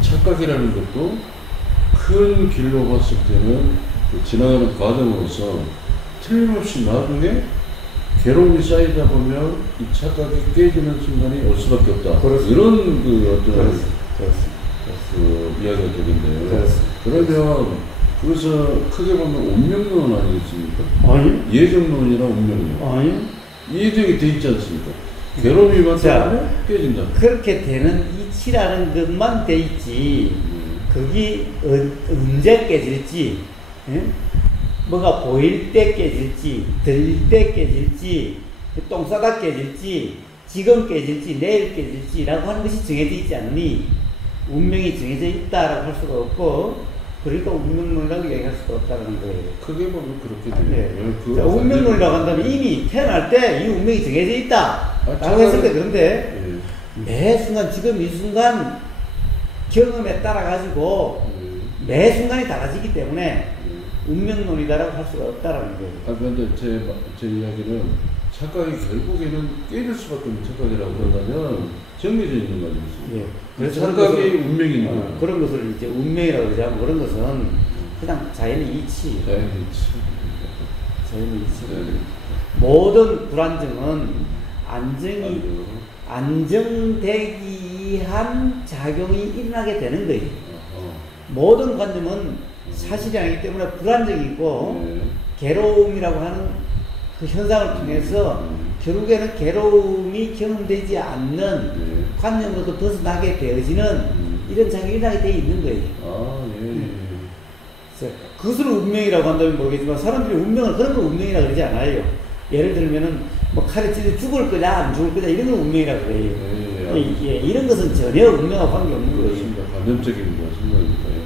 착각이라는 것도 큰 길로 봤을 때는 그 지나가는 과정으로서 틀림없이 나중에 괴로움이 쌓이다 보면 이 착각이 깨지는 순간이 올 수밖에 없다. 그렇습니다. 이런 그 어떤 그렇습니다. 그 이야기가 되겠네요. 그렇습니다. 그러면 그래서 크게 보면 운명론 아니겠습니까? 아니? 예정론이나 운명론. 아니? 예정이 돼 있지 않습니까? 괴로움이 많다면 깨진다. 그렇게 되는 이치라는 것만 돼 있지. 그게 언제 깨질지, 예? 뭐가 보일 때 깨질지, 들릴 때 깨질지, 똥 싸다 깨질지, 지금 깨질지, 내일 깨질지라고 하는 것이 정해져 있지 않으니 운명이 정해져 있다라고 할 수가 없고, 그러니까 운명론이라고 얘기할 수가 없다는 거예요. 크게 보면 그렇게 돼요. 네. 자, 운명론이라고 한다면 이미 태어날 때 이 운명이 정해져 있다 라고 했을 때, 그런데 매 순간, 지금 이 순간 경험에 따라 가지고 매 순간이 달라지기 때문에 운명론이다라고 할 수가 없다라는 거예요. 그런데 제 이야기는 착각이 결국에는 깨질 수밖에 없는 착각이라고 그런다면 정해져 있는 거 아니겠습니까? 예. 그래서 착각이 운명이 있는 거예요. 그런 것을 이제 운명이라고 그러지 않고 그런 것은 그냥 자연의 이치. 자연의 이치. 네. 모든 불안정은 안정되기 한 작용이 일어나게 되는 거예요. 모든 관념은 사실이 아니기 때문에 불안정이고 괴로움이라고 하는 그 현상을 통해서 결국에는 괴로움이 경험되지 않는 관념으로도 벗어나게 되어지는 이런 작용이 일어나게 되어 있는 거예요. 그것을 운명이라고 한다면 모르겠지만 사람들이 운명을 그런 걸 운명이라고 그러지 않아요. 예를 들면은 뭐 칼에 찔려 죽을 거냐 안 죽을 거냐 이런 걸 운명이라고 그래요. 이런 것은 전혀 운명하고 관계없는 거예요. 그렇습니다. 관념적인 생각이니까요.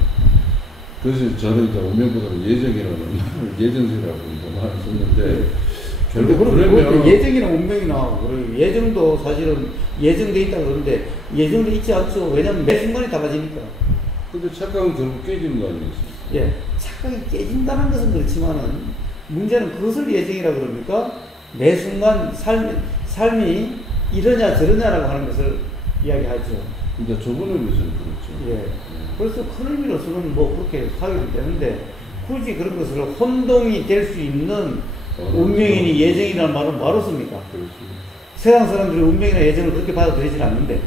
그래서 저는 이제 운명보다는 예정이라는 예정이라고 말을 썼는데 결국 그러면 예정이나 운명이나 그래요. 예정도 사실은 예정돼 있다 그러는데 예정돼 있지 않죠. 왜냐면 매 순간이 달라지니까. 근데 착각은 결국 깨지는 거 아니겠습니까? 예, 착각이 깨진다는 것은 그렇지만은 문제는 그것을 예정이라고 그럽니까? 매 순간 삶이 이러냐 저러냐라고 하는 것을 이야기하죠. 그러니까 저번에 비해서는 그렇죠. 예. 그래서 큰 의미로서는 뭐 그렇게 사유도 되는데 굳이 그런 것을 혼동이 될 수 있는 운명이니 예정이라는 말은 뭐하러 씁니까? 그렇습니다. 세상 사람들이 운명이나 예정을 그렇게 받아들이질 않는데. 예.